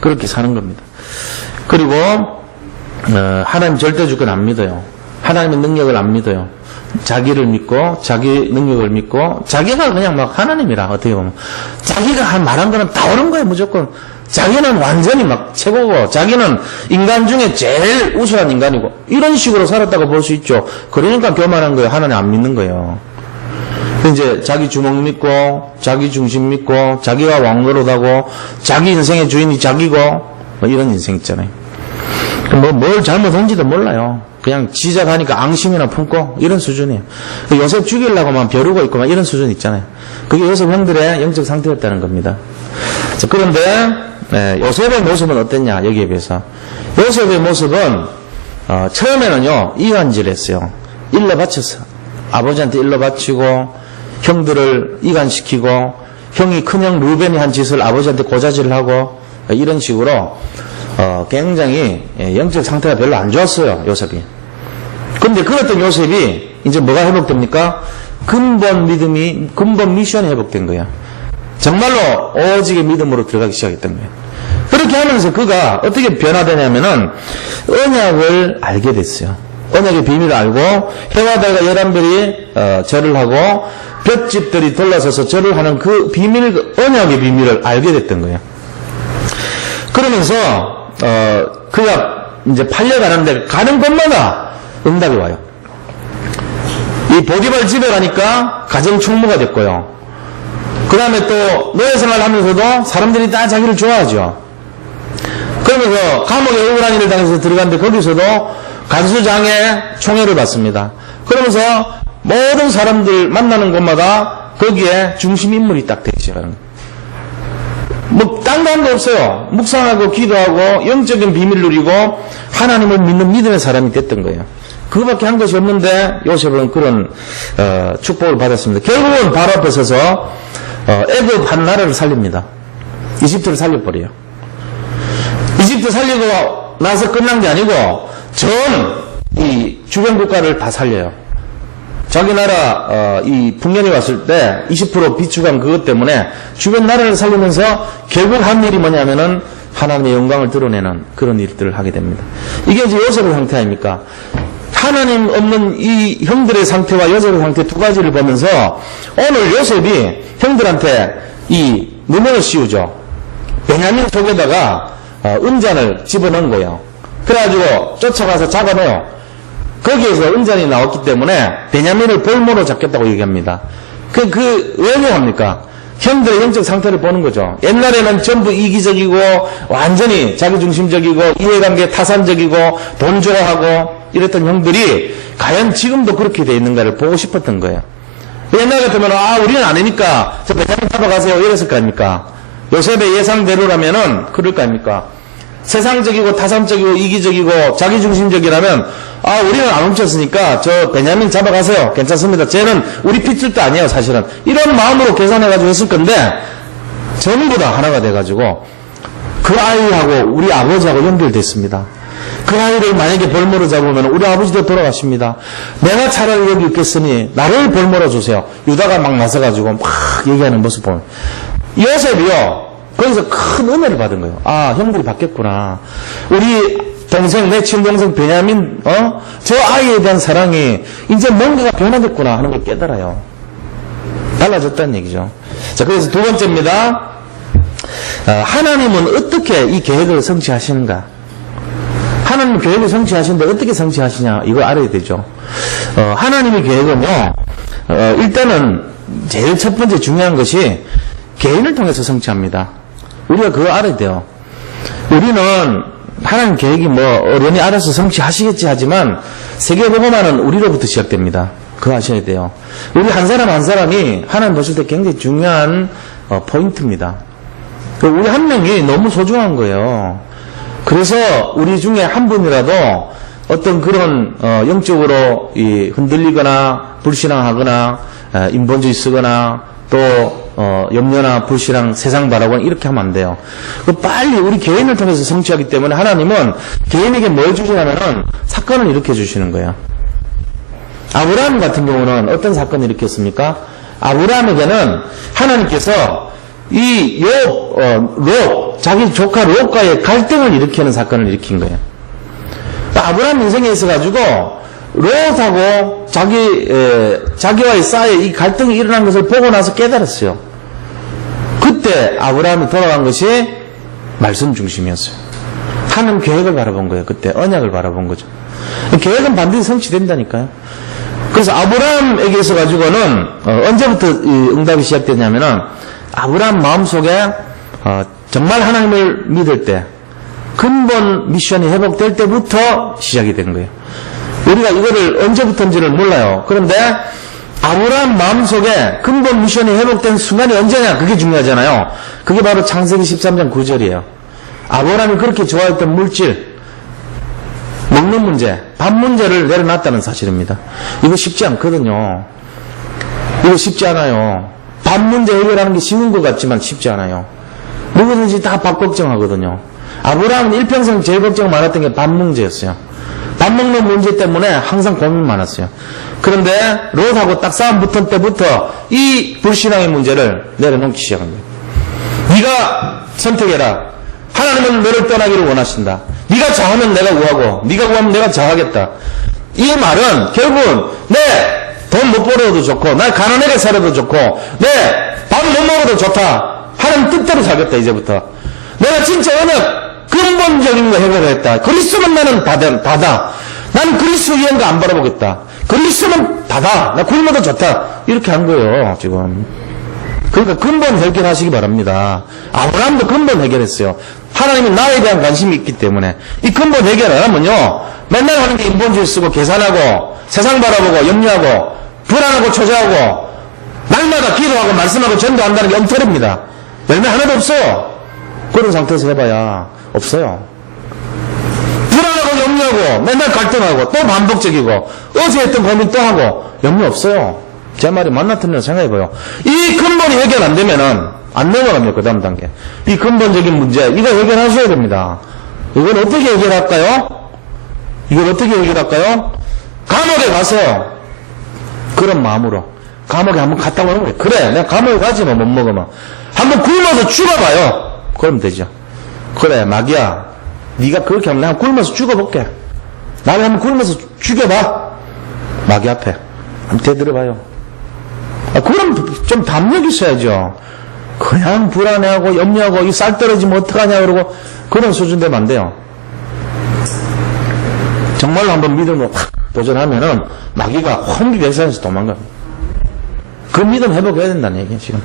그렇게 사는 겁니다. 그리고, 하나님 절대 주권 안 믿어요. 하나님의 능력을 안 믿어요. 자기를 믿고, 자기 능력을 믿고, 자기가 그냥 막 하나님이라, 어떻게 보면. 자기가 말한 거는 다 옳은 거예요, 무조건. 자기는 완전히 막 최고고, 자기는 인간 중에 제일 우수한 인간이고, 이런 식으로 살았다고 볼 수 있죠. 그러니까 교만한 거예요. 하나님 안 믿는 거예요. 이제 자기 주먹 믿고, 자기 중심 믿고, 자기가 왕노릇하고, 자기 인생의 주인이 자기고, 뭐 이런 인생 있잖아요. 뭘 잘못한지도 몰라요. 그냥 지적하니까 앙심이나 품고, 이런 수준이에요. 요셉 죽이려고만 벼르고 있고, 막 이런 수준 있잖아요. 그게 요셉 형들의 영적 상태였다는 겁니다. 자, 그런데, 요셉의 모습은 어땠냐, 여기에 비해서. 요셉의 모습은, 처음에는요, 이간질을 했어요. 일러 바쳤어. 아버지한테 일러 바치고, 형들을 이간시키고, 형이 큰형 루벤이 한 짓을 아버지한테 고자질을 하고, 이런 식으로, 굉장히, 영적 상태가 별로 안 좋았어요, 요셉이. 근데 그랬던 요셉이, 이제 뭐가 회복됩니까? 근본 미션이 회복된 거야. 정말로 오직의 믿음으로 들어가기 시작했던 거예요. 그렇게 하면서 그가 어떻게 변화되냐면은 언약을 알게 됐어요. 언약의 비밀을 알고 해와 달과 열한별이 절을 하고 볏집들이 돌아서서 절을 하는 그 비밀, 언약의 비밀을 알게 됐던 거예요. 그러면서 그가 이제 팔려가는데 가는 곳마다 응답이 와요. 이 보디발 집에 가니까 가정 총무가 됐고요. 그 다음에 또 노예생활을 하면서도 사람들이 다 자기를 좋아하죠. 그러면서 감옥에 억울한 일을 당해서 들어갔는데 거기서도 간수장의 총애를 받습니다. 그러면서 모든 사람들 만나는 곳마다 거기에 중심 인물이 딱 되기 시작하는 거예요. 뭐 딴 거 한 거 없어요. 묵상하고 기도하고 영적인 비밀 누리고 하나님을 믿는 믿음의 사람이 됐던 거예요. 그거밖에 한 것이 없는데 요셉은 그런 축복을 받았습니다. 결국은 바로 앞에 서서 애굽 한 나라를 살립니다. 이집트를 살려버려요. 이집트 살리고 나서 끝난 게 아니고 이 주변 국가를 다 살려요. 자기 나라 이 풍년이 왔을 때 20% 비축한 그것 때문에 주변 나라를 살리면서 결국 한 일이 뭐냐면은 하나님의 영광을 드러내는 그런 일들을 하게 됩니다. 이게 이제 요셉의 상태 아닙니까? 하나님 없는 이 형들의 상태와 요셉의 상태 두 가지를 보면서 오늘 요셉이 형들한테 이 누명을 씌우죠. 베냐민 속에다가 은잔을 집어넣은 거예요. 그래가지고 쫓아가서 잡아내요. 거기에서 은잔이 나왔기 때문에 베냐민을 볼모로 잡겠다고 얘기합니다. 왜 합니까? 형들의 영적 상태를 보는 거죠. 옛날에는 전부 이기적이고 완전히 자기중심적이고 이해관계 타산적이고 돈 좋아하고 이랬던 형들이 과연 지금도 그렇게 돼 있는가를 보고 싶었던 거예요. 옛날 같으면 우리는 아니니까 저 베냐민 잡아가세요 이랬을 거 아닙니까? 요셉의 예상대로라면은 그럴 거 아닙니까? 세상적이고 타산적이고 이기적이고 자기중심적이라면 우리는 안 훔쳤으니까 저 베냐민 잡아가세요. 괜찮습니다. 쟤는 우리 핏줄도 아니에요 사실은. 이런 마음으로 계산해가지고 했을 건데 전부 다 하나가 돼가지고 그 아이하고 우리 아버지하고 연결됐습니다. 그 아이를 만약에 볼모로 잡으면 우리 아버지도 돌아가십니다. 내가 차라리 여기 있겠으니 나를 볼모로 주세요. 유다가 막 나서가지고 막 얘기하는 모습 보면 요셉이요 거기서 큰 은혜를 받은 거예요. 형들이 바뀌었구나. 우리 동생, 내 친동생 베냐민, 저 아이에 대한 사랑이 이제 뭔가가 변화됐구나 하는 걸 깨달아요. 달라졌다는 얘기죠. 자, 그래서 두 번째입니다. 하나님은 어떻게 이 계획을 성취하시는가? 하나님 계획을 성취하시는데 어떻게 성취하시냐? 이걸 알아야 되죠. 하나님의 계획은요, 일단은 제일 첫 번째 중요한 것이 개인을 통해서 성취합니다. 우리가 그거 알아야 돼요. 우리는 하나님 계획이 어련히 알아서 성취하시겠지 하지만 세계복음화는 우리로부터 시작됩니다. 그거 아셔야 돼요. 우리 한 사람 한 사람이 하나님 보실 때 굉장히 중요한 포인트입니다. 우리 한 명이 너무 소중한 거예요. 그래서 우리 중에 한 분이라도 어떤 그런 영적으로 흔들리거나 불신앙하거나 인본주의 쓰거나 또 염려나 불신앙, 세상 바라보는 이렇게 하면 안 돼요. 빨리 우리 개인을 통해서 성취하기 때문에 하나님은 개인에게 뭘 주시냐면은 사건을 일으켜 주시는 거예요. 아브라함 같은 경우는 어떤 사건을 일으켰습니까? 아브라함에게는 하나님께서 이 롯, 자기 조카 롯과의 갈등을 일으키는 사건을 일으킨 거예요. 아브라함 인생에 있어가지고 롯하고 자기와의 사이에 이 갈등이 일어난 것을 보고 나서 깨달았어요. 그때 아브라함이 돌아간 것이 말씀 중심이었어요. 하는 계획을 바라본 거예요. 그때 언약을 바라본 거죠. 계획은 반드시 성취된다니까요. 그래서 아브라함에게 있어가지고는 언제부터 응답이 시작됐냐면은 아브라함 마음속에 정말 하나님을 믿을 때 근본 미션이 회복될 때부터 시작이 된 거예요. 우리가 이거를 언제부터인지를 몰라요. 그런데 아브라함 마음속에 근본 미션이 회복된 순간이 언제냐? 그게 중요하잖아요. 그게 바로 창세기 13장 9절이에요. 아브라함이 그렇게 좋아했던 물질, 먹는 문제, 밥 문제를 내려놨다는 사실입니다. 이거 쉽지 않거든요. 이거 쉽지 않아요. 밥 문제 해결하는 게 쉬운 것 같지만 쉽지 않아요. 누구든지 다 밥 걱정하거든요. 아브라함은 일평생 제일 걱정 많았던 게 밥 문제였어요. 밥 먹는 문제 때문에 항상 고민 많았어요. 그런데 롯하고 딱 싸움 붙은 때부터 이 불신앙의 문제를 내려놓기 시작한 거예요. 네가 선택해라. 하나님은 너를 떠나기를 원하신다. 네가 좌하면 내가 우하고 네가 우하면 내가 좌하겠다. 이 말은 결국은 내 돈 못 벌어도 좋고 나 가난하게 살아도 좋고 내 밥 못 먹어도 좋다. 하나님 뜻대로 살겠다. 이제부터 내가 진짜 어느 근본적인 거 해결했다. 그리스도만 나는 다다. 나는 그리스도 이한 거 안 바라보겠다. 그리스도만 다다. 나 굶어도 좋다. 이렇게 한 거예요 지금. 그러니까 근본 해결하시기 바랍니다. 아브라함도 근본 해결했어요. 하나님은 나에 대한 관심이 있기 때문에 이 근본 해결 안 하면요 맨날 하는 게 인본주의 쓰고 계산하고 세상 바라보고 염려하고 불안하고 초조하고 날마다 기도하고 말씀하고 전도한다는 게 엉터리입니다. 열매 하나도 없어요. 그런 상태에서 해봐야 없어요. 불안하고 염려하고 맨날 갈등하고 또 반복적이고 어제 했던 고민 또 하고 염려 없어요. 제 말이 맞나 틀리나 생각해봐요. 이 근본이 해결 안 되면은 안 넘어갑니다. 그 다음 단계. 이 근본적인 문제 이거 해결하셔야 됩니다. 이걸 어떻게 해결할까요? 이걸 어떻게 해결할까요? 감옥에 가세요. 그런 마음으로 감옥에 한번 갔다 오는 거예요. 그래 내가 감옥에 가지 못 먹으면 한번 굶어서 죽어봐요. 그러면 되죠. 그래, 마귀야. 네가 그렇게 하면 내가 굶어서 죽어볼게. 나를 한번 굶어서 죽여봐. 마귀 앞에. 한번 대들어봐요. 그럼 좀 담력 있어야죠. 그냥 불안해하고 염려하고 이 쌀 떨어지면 어떡하냐 그러고 그런 수준 되면 안 돼요. 정말로 한번 믿음으로 확 도전하면은 마귀가 혼비백산에서 도망가요. 그 믿음 회복해야 된다는 얘기예요, 지금.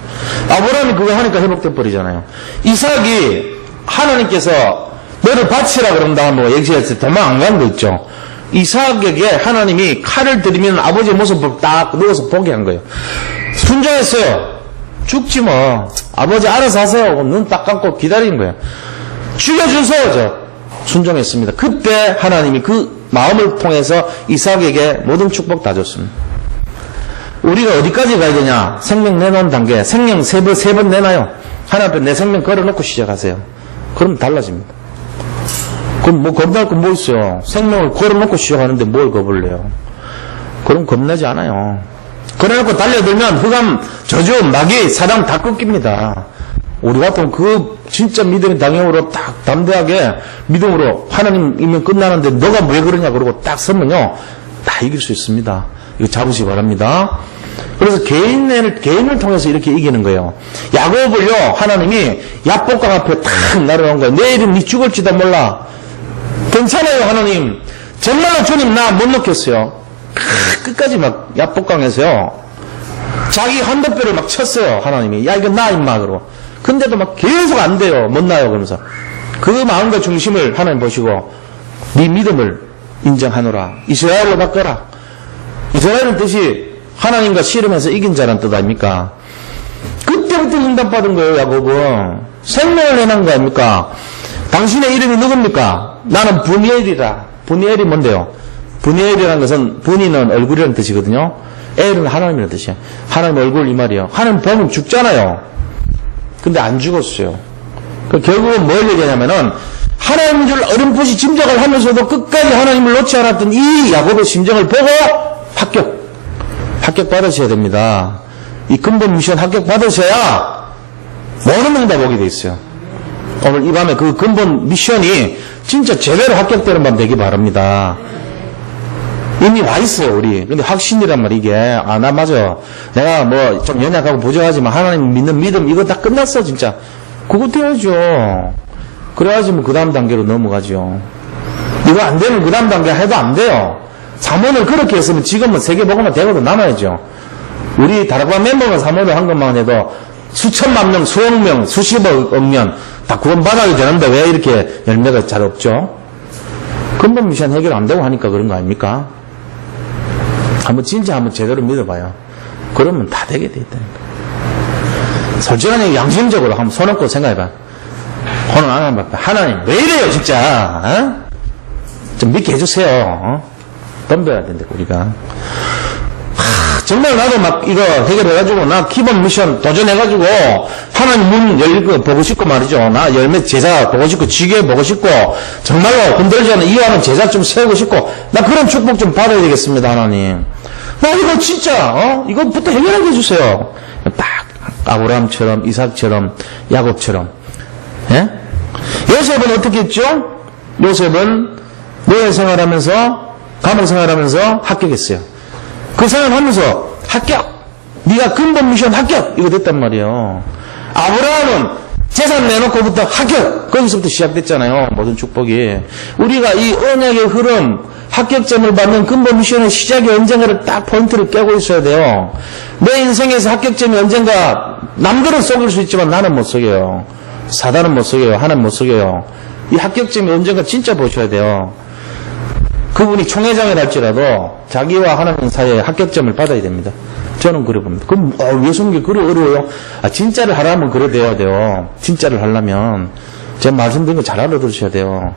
아브라함이 그거 하니까 회복돼 버리잖아요. 이삭이 하나님께서 너를 바치라 그런다 뭐 얘기했을 때 도망 안 간 거 있죠. 이삭에게 하나님이 칼을 들이면 아버지의 모습을 딱 누워서 보게 한 거예요. 순종했어요. 죽지 뭐. 아버지 알아서 하세요. 눈 딱 감고 기다리는 거예요. 죽여주세요. 저 순종했습니다. 그때 하나님이 그 마음을 통해서 이삭에게 모든 축복 다 줬습니다. 우리가 어디까지 가야 되냐? 생명 내놓은 단계. 생명 세 번 내놔요. 하나님 앞에 내 생명 걸어놓고 시작하세요. 그럼 달라집니다. 그럼 뭐 겁날 거 뭐 있어요? 생명을 걸어놓고 시작하는데 뭘 겁을 내요? 그럼 겁나지 않아요. 걸어놓고 달려들면 흑암, 저주, 마귀, 사단 다 끊깁니다. 우리 같으면 그 진짜 믿음의 당형으로 딱 담대하게 믿음으로 하나님이면 끝나는데 너가 왜 그러냐 그러고 딱 서면요 다 이길 수 있습니다. 이거 잡으시기 바랍니다. 그래서 개인을 통해서 이렇게 이기는 거예요. 야곱을요 하나님이 야복강 앞에 탁 날아온 거예요. 내일은 네 죽을지도 몰라. 괜찮아요 하나님. 정말로 주님 나 못 놓겠어요. 끝까지 막 야복강에서요 자기 한도뼈를 막 쳤어요. 하나님이 야 이거 나 임마 그러고. 근데도 막 계속 안 돼요. 못 나요. 그러면서 그 마음과 중심을 하나님 보시고 네 믿음을 인정하노라. 이스라엘로 바꿔라. 이스라엘은 뜻이 하나님과 씨름해서 이긴 자란 뜻 아닙니까? 그때부터 응답받은 거예요. 야곱은 생명을 내놓은 거 아닙니까? 당신의 이름이 누굽니까? 나는 분이엘이라. 분이엘이 뭔데요? 분이엘이라는 것은 분이는 얼굴이라는 뜻이거든요. 엘은 하나님이라는 뜻이에요. 하나님 얼굴 이 말이에요. 하나님 보면 죽잖아요. 근데 안 죽었어요. 결국은 뭘 얘기하냐면은 하나님인 줄 어렴풋이 짐작을 하면서도 끝까지 하나님을 놓지 않았던 이 야곱의 심정을 보고 합격 받으셔야 됩니다. 이 근본 미션 합격 받으셔야 모든 응답 오게 돼 있어요. 오늘 이 밤에 그 근본 미션이 진짜 제대로 합격되는 밤 되기 바랍니다. 이미 와 있어요, 우리. 근데 확신이란 말, 이게. 아, 나 맞아. 내가 뭐 좀 연약하고 부족하지만 하나님 믿는 믿음, 이거 다 끝났어, 진짜. 그거 돼야죠. 그래야지 뭐 그 다음 단계로 넘어가죠. 이거 안 되면 그 다음 단계 해도 안 돼요. 사모를 그렇게 했으면 지금은 세계복음화 되고도 남아야죠. 우리 다락방 멤버가 사모를 한 것만 해도 수천만 명, 수억 명, 수십억 명 다 구원받아야 되는데 왜 이렇게 열매가 잘 없죠? 근본 미션 해결 안 되고 하니까 그런 거 아닙니까? 한번 제대로 믿어봐요. 그러면 다 되게 돼 있다니까. 솔직한 얘기 양심적으로 한번 손 얹고 생각해봐. 오늘 하나님 왜 이래요 진짜? 어? 좀 믿게 해주세요. 어? 덤벼야 된다 우리가. 정말 나도 막 이거 해결해가지고 나 기본 미션 도전해가지고 하나님 문 열릴 거 보고 싶고 말이죠. 나 열매 제자 보고 싶고 지교회 보고 싶고 정말로 흔들지 않는 이완한 제자 좀 세우고 싶고 나 그런 축복 좀 받아야 되겠습니다. 하나님 나 이거 진짜 이거부터 해결하게 해주세요. 딱 아브라함처럼 이삭처럼 야곱처럼. 예? 요셉은 어떻게 했죠? 요셉은 노예 생활하면서 감옥 생활하면서 합격했어요. 그 생활하면서 합격! 네가 근본 미션 합격! 이거 됐단 말이에요. 아브라함은 재산 내놓고부터 합격! 거기서부터 시작됐잖아요. 모든 축복이. 우리가 이 언약의 흐름, 합격점을 받는 근본 미션의 시작이 언젠가를 딱 포인트를 깨고 있어야 돼요. 내 인생에서 합격점이 언젠가 남들은 속일 수 있지만 나는 못 속여요. 사단은 못 속여요. 하나는 못 속여요. 이 합격점이 언젠가 진짜 보셔야 돼요. 그분이 총회장을 할지라도 자기와 하나님 사이에 합격점을 받아야 됩니다. 저는 그래 봅니다. 그럼 왜 숨기 그래 어려워요? 진짜를 하려면 그래 돼야 돼요. 진짜를 하려면 제가 말씀드린 거 잘 알아들으셔야 돼요.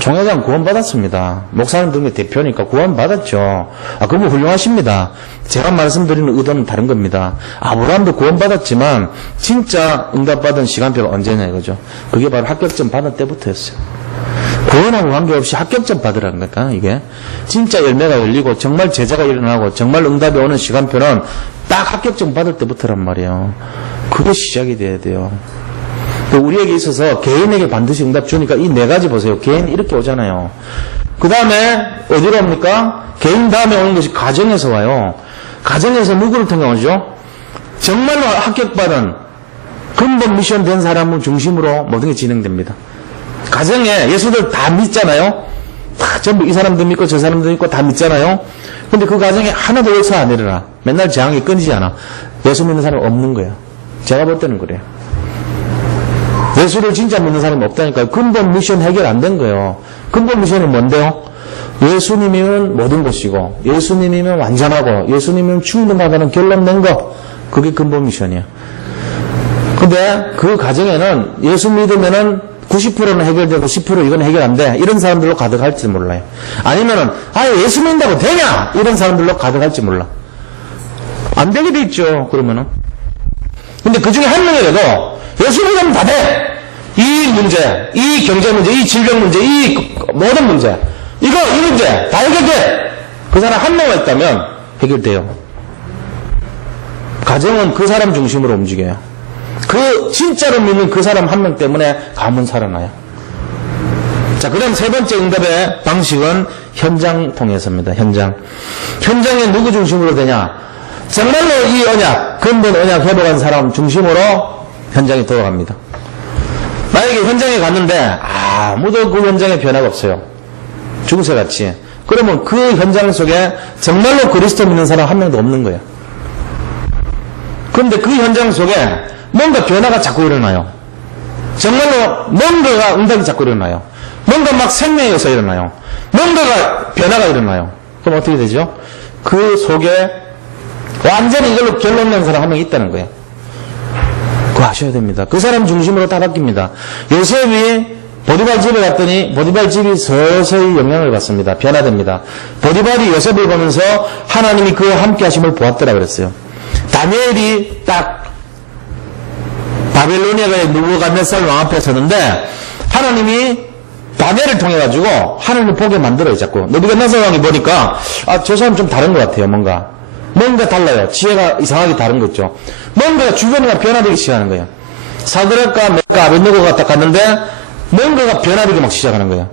총회장 구원받았습니다. 목사님 등의 대표니까 구원받았죠. 그분 훌륭하십니다. 제가 말씀드리는 의도는 다른 겁니다. 아브라함도 구원받았지만 진짜 응답받은 시간표가 언제냐 이거죠. 그게 바로 합격점 받은 때부터였어요. 구원하고 관계없이 합격점 받으라는 거니까 이게 진짜 열매가 열리고 정말 제자가 일어나고 정말 응답이 오는 시간표는 딱 합격점 받을 때부터란 말이에요. 그게 시작이 돼야 돼요. 또 우리에게 있어서 개인에게 반드시 응답 주니까 이 네 가지 보세요. 개인 이렇게 오잖아요. 그 다음에 어디로 옵니까? 개인 다음에 오는 것이 가정에서 와요. 가정에서 누구를 통해 오죠? 정말로 합격받은 근본 미션 된 사람을 중심으로 모든 게 진행됩니다. 가정에 예수들 다 믿잖아요. 다 전부 이 사람도 믿고 저 사람도 믿고 다 믿잖아요. 근데 그 가정에 하나도 역사 안 일어나. 맨날 재앙이 끊이지 않아. 예수 믿는 사람 없는 거예요. 제가 볼 때는 그래요. 예수를 진짜 믿는 사람이 없다니까요. 근본 미션 해결 안 된 거예요. 근본 미션은 뭔데요? 예수님이면 모든 것이고, 예수님이면 완전하고, 예수님이면 충분하다는 결론 낸 거. 그게 근본 미션이에요. 근데 그 가정에는 예수 믿으면은 90%는 해결되고 10% 이건 해결 안 돼. 이런 사람들로 가득할지 몰라요. 아니면은, 예수 믿는다고 되냐? 이런 사람들로 가득할지 몰라. 안 되게 돼 있죠, 그러면은. 근데 그 중에 한 명이라도 예수 믿으면 다 돼! 이 문제, 이 경제 문제, 이 질병 문제, 이 모든 문제, 이 문제 다 해결돼! 그 사람 한 명만 있다면 해결돼요. 가정은 그 사람 중심으로 움직여요. 그 진짜로 믿는 그 사람 한 명 때문에 가문 살아나요. 자, 그 다음 세 번째 응답의 방식은 현장 통해서입니다. 현장에 누구 중심으로 되냐? 정말로 이 언약, 근본 언약 회복한 사람 중심으로 현장에 돌아갑니다. 만약에 현장에 갔는데 아무도 그 현장에 변화가 없어요. 중세같이. 그러면 그 현장 속에 정말로 그리스도 믿는 사람 한 명도 없는 거예요. 그런데 그 현장 속에 뭔가 변화가 자꾸 일어나요. 정말로 뭔가가 응답이 자꾸 일어나요. 뭔가 막 생명이 어서 일어나요. 뭔가가 변화가 일어나요. 그럼 어떻게 되죠? 그 속에 완전히 이걸로 결론 낸 사람 한 명 있다는 거예요. 그거 아셔야 됩니다. 그 사람 중심으로 다 바뀝니다. 요셉이 보디발 집에 갔더니 보디발 집이 서서히 영향을 받습니다. 변화됩니다. 보디발이 요셉을 보면서 하나님이 그와 함께 하심을 보았더라 그랬어요. 다니엘이 딱 바벨로니아의 느부갓네살 왕 앞에 섰는데 하나님이 다니엘을 통해 가지고 하나님을 보게 만들어요. 자꾸 느부갓네살 왕이 보니까 저 사람 좀 다른 것 같아요. 뭔가 달라요. 지혜가 이상하게 다른 거 있죠. 뭔가 주변이가 변화되기 시작하는 거예요. 사드락과 메삭과 아벳느고가 딱 갔는데 뭔가가 변화되기 막 시작하는 거예요.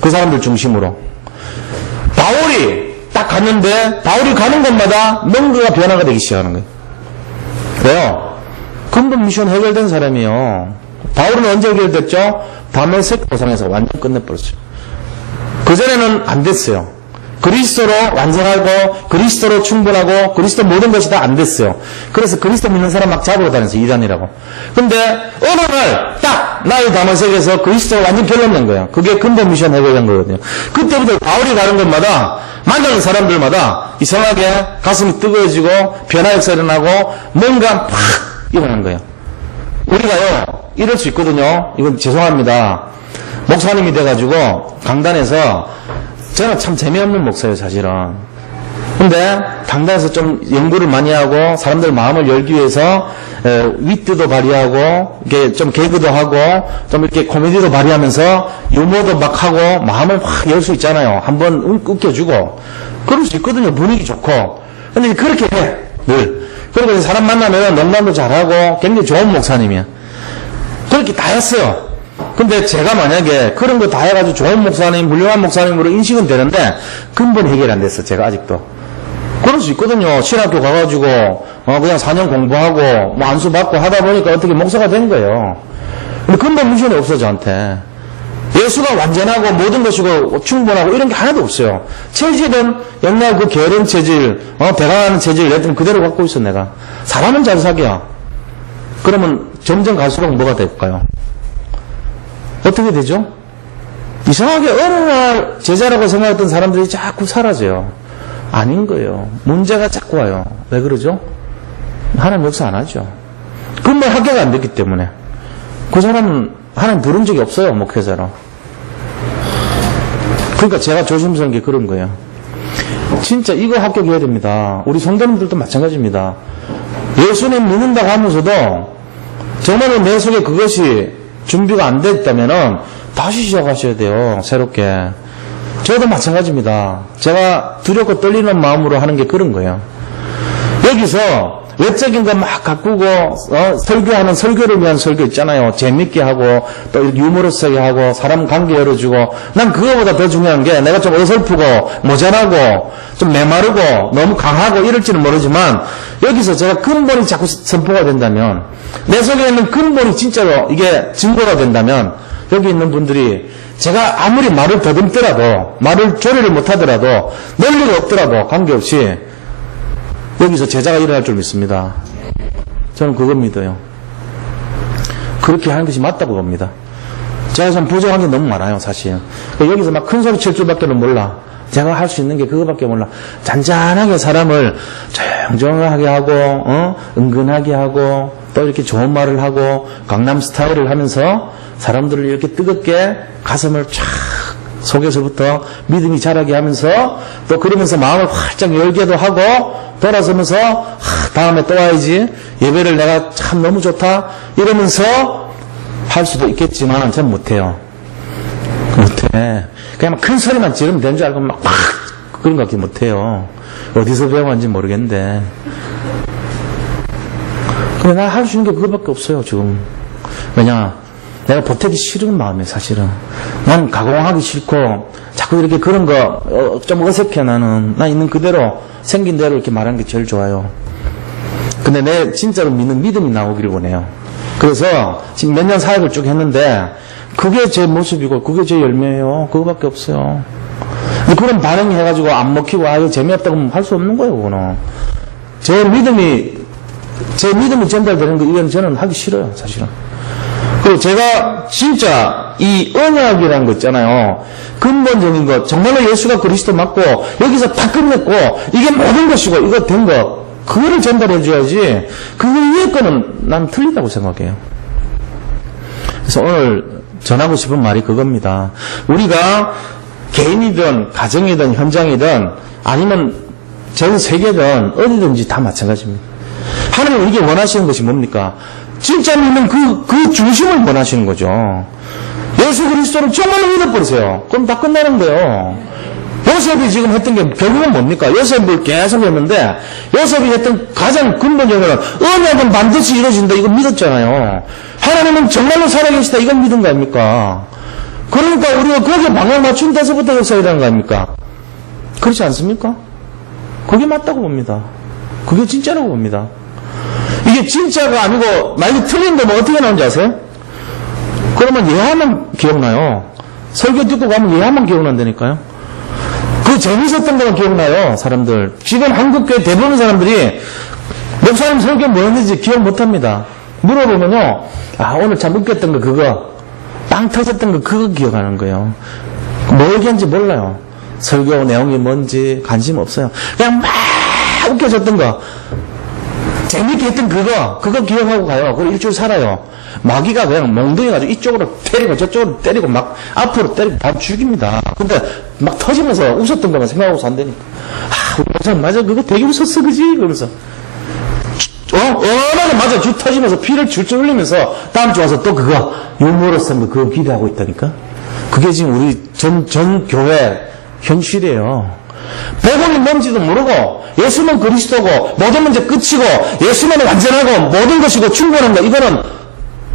그 사람들 중심으로. 바울이 딱 갔는데 바울이 가는 곳마다 뭔가가 변화가 되기 시작하는 거예요. 왜요? 근본 미션 해결된 사람이에요. 바울은 언제 해결됐죠? 다메섹 도상에서 완전 끝내버렸어요. 그전에는 안 됐어요. 그리스도로 완성하고 그리스도로 충분하고 그리스도 모든 것이 다 안 됐어요. 그래서 그리스도 믿는 사람 막 잡으러 다녔어요. 이단이라고. 근데 어느 날 딱 나의 다메섹에서 그리스도가 완전 결론 낸 거예요. 그게 근본 미션 해결된 거거든요. 그때부터 바울이 가는 곳마다 만나는 사람들마다 이상하게 가슴이 뜨거워지고 변화 역사 일어나고 뭔가 팍 일어나는 거예요. 우리가요 이럴 수 있거든요. 이건 죄송합니다. 목사님이 돼가지고 강단에서 저는 참 재미없는 목사예요, 사실은. 근데 강단에서 좀 연구를 많이 하고 사람들 마음을 열기 위해서 위트도 발휘하고 이렇게 좀 개그도 하고 좀 이렇게 코미디도 발휘하면서 유머도 막 하고 마음을 확 열 수 있잖아요. 한번 웃겨주고 그럴 수 있거든요. 분위기 좋고. 근데 그렇게 해 늘. 그리고 사람 만나면 농담도 잘하고 굉장히 좋은 목사님이야. 그렇게 다 했어요. 근데 제가 만약에 그런 거 다 해가지고 좋은 목사님, 훌륭한 목사님으로 인식은 되는데 근본 해결 안 됐어, 제가 아직도. 그럴 수 있거든요. 신학교 가가지고 그냥 4년 공부하고 뭐 안수 받고 하다 보니까 어떻게 목사가 된 거예요. 근데 근본 미션이 없어, 저한테. 예수가 완전하고 모든 것이고 충분하고 이런 게 하나도 없어요. 체질은 옛날 그 게으른 체질, 배강하는 체질 예를 그대로 갖고 있어, 내가. 사람은 잘 사겨. 그러면 점점 갈수록 뭐가 될까요? 어떻게 되죠? 이상하게 어느 날 제자라고 생각했던 사람들이 자꾸 사라져요. 아닌 거예요. 문제가 자꾸 와요. 왜 그러죠? 하나님 역사 안 하죠. 근본 합격 안 됐기 때문에. 그 사람은 하나님 부른 적이 없어요. 목회자로. 그러니까 제가 조심스러운 게 그런 거예요. 진짜 이거 합격해야 됩니다. 우리 성도님들도 마찬가지입니다. 예수님 믿는다고 하면서도 정말로 내 속에 그것이 준비가 안 됐다면은 다시 시작하셔야 돼요. 새롭게. 저도 마찬가지입니다. 제가 두렵고 떨리는 마음으로 하는 게 그런 거예요. 여기서 외적인 거 막 가꾸고, 설교하는 설교를 위한 설교 있잖아요. 재밌게 하고, 또 유머러스하게 하고, 사람 관계 열어주고, 난 그거보다 더 중요한 게 내가 좀 어설프고, 모자라고, 좀 메마르고, 너무 강하고 이럴지는 모르지만, 여기서 제가 근본이 자꾸 선포가 된다면, 내 속에 있는 근본이 진짜로 이게 증거가 된다면, 여기 있는 분들이 제가 아무리 말을 더듬더라도, 말을 조리를 못하더라도, 논리가 없더라도 관계없이 여기서 제자가 일어날 줄 믿습니다. 저는 그걸 믿어요. 그렇게 하는 것이 맞다고 봅니다. 제가 좀 부정한 게 너무 많아요, 사실. 여기서 막 큰 소리 칠 줄밖에는 몰라. 제가 할 수 있는 게 그거밖에 몰라. 잔잔하게 사람을 조용조용하게 하고, 은근하게 하고, 또 이렇게 좋은 말을 하고, 강남 스타일을 하면서 사람들을 이렇게 뜨겁게 가슴을 쫙 속에서부터 믿음이 자라게 하면서 또 그러면서 마음을 활짝 열게도 하고 돌아서면서 다음에 또 와야지, 예배를 내가 참 너무 좋다 이러면서 할 수도 있겠지만 전 못해요. 못해. 그냥 큰 소리만 지르면 되는 줄 알고 막 그런 것 같게 못해요. 어디서 배워왔는지 모르겠는데. 근데 나 할 수 있는 게 그거밖에 없어요 지금. 왜냐, 내가 보태기 싫은 마음이에요, 사실은. 나는 가공하기 싫고, 자꾸 이렇게 그런 거, 좀 어색해, 나는. 나 있는 그대로, 생긴 대로 이렇게 말하는 게 제일 좋아요. 근데 내 진짜로 믿는 믿음이 나오기를 원해요. 그래서, 지금 몇 년 사역을 쭉 했는데, 그게 제 모습이고, 그게 제 열매예요. 그거밖에 없어요. 그런 반응이 해가지고 안 먹히고, 이거 재미없다고 할 수 없는 거예요, 그거는. 제 믿음이 전달되는 거, 이건 저는 하기 싫어요, 사실은. 그리고 제가 진짜 이 언약이라는 거 있잖아요. 근본적인 것, 정말로 예수가 그리스도 맞고 여기서 다 끝냈고 이게 모든 것이고 이거 된 거, 그거를 전달해 줘야지 그 위에 거는 난 틀리다고 생각해요. 그래서 오늘 전하고 싶은 말이 그겁니다. 우리가 개인이든 가정이든 현장이든 아니면 전 세계든 어디든지 다 마찬가지입니다. 하나님은 이게 원하시는 것이 뭡니까? 진짜 믿는 그 중심을 원하시는 거죠. 예수 그리스도를 정말로 믿어버리세요. 그럼 다 끝나는 거예요. 요셉이 지금 했던 게 결국은 뭡니까? 요셉을 계속 했는데, 요셉이 했던 가장 근본적으로는 언약은 반드시 이루어진다, 이거 믿었잖아요. 하나님은 정말로 살아계시다, 이건 믿은 거 아닙니까? 그러니까 우리가 거기에 방향 맞춘 데서부터 역사해야 되는 거 아닙니까? 그렇지 않습니까? 그게 맞다고 봅니다. 그게 진짜라고 봅니다. 이게 진짜가 아니고 만약에 틀린 거면 어떻게 나오는지 아세요? 그러면 예화만 기억나요. 설교 듣고 가면 예화만 기억난다니까요. 그 재밌었던 거만 기억나요, 사람들. 지금 한국교회 대부분 사람들이 목사님 설교 뭐였는지 기억 못합니다. 물어보면요, 오늘 참 웃겼던 거 그거, 빵 터졌던 거 그거 기억하는 거예요. 뭐 얘기한지 몰라요. 설교 내용이 뭔지 관심 없어요. 그냥 막 웃겨졌던 거, 재밌게 했던 그거 기억하고 가요. 그리고 일주일 살아요. 마귀가 그냥 몽둥이가지고 이쪽으로 때리고 저쪽으로 때리고 막 앞으로 때리고 다 죽입니다. 근데 막 터지면서 웃었던 것만 생각하고 산다니까. 맞아, 그거 되게 웃었어, 그지? 그러면서. 워낙에 맞아, 주 터지면서 피를 줄줄 흘리면서 다음 주 와서 또 그거, 유머러스한 거 그거 기대하고 있다니까? 그게 지금 우리 전 교회 현실이에요. 복음이 뭔지도 모르고 예수는 그리스도고 모든 문제 끝이고 예수는 완전하고 모든 것이고 충분한 거, 이거는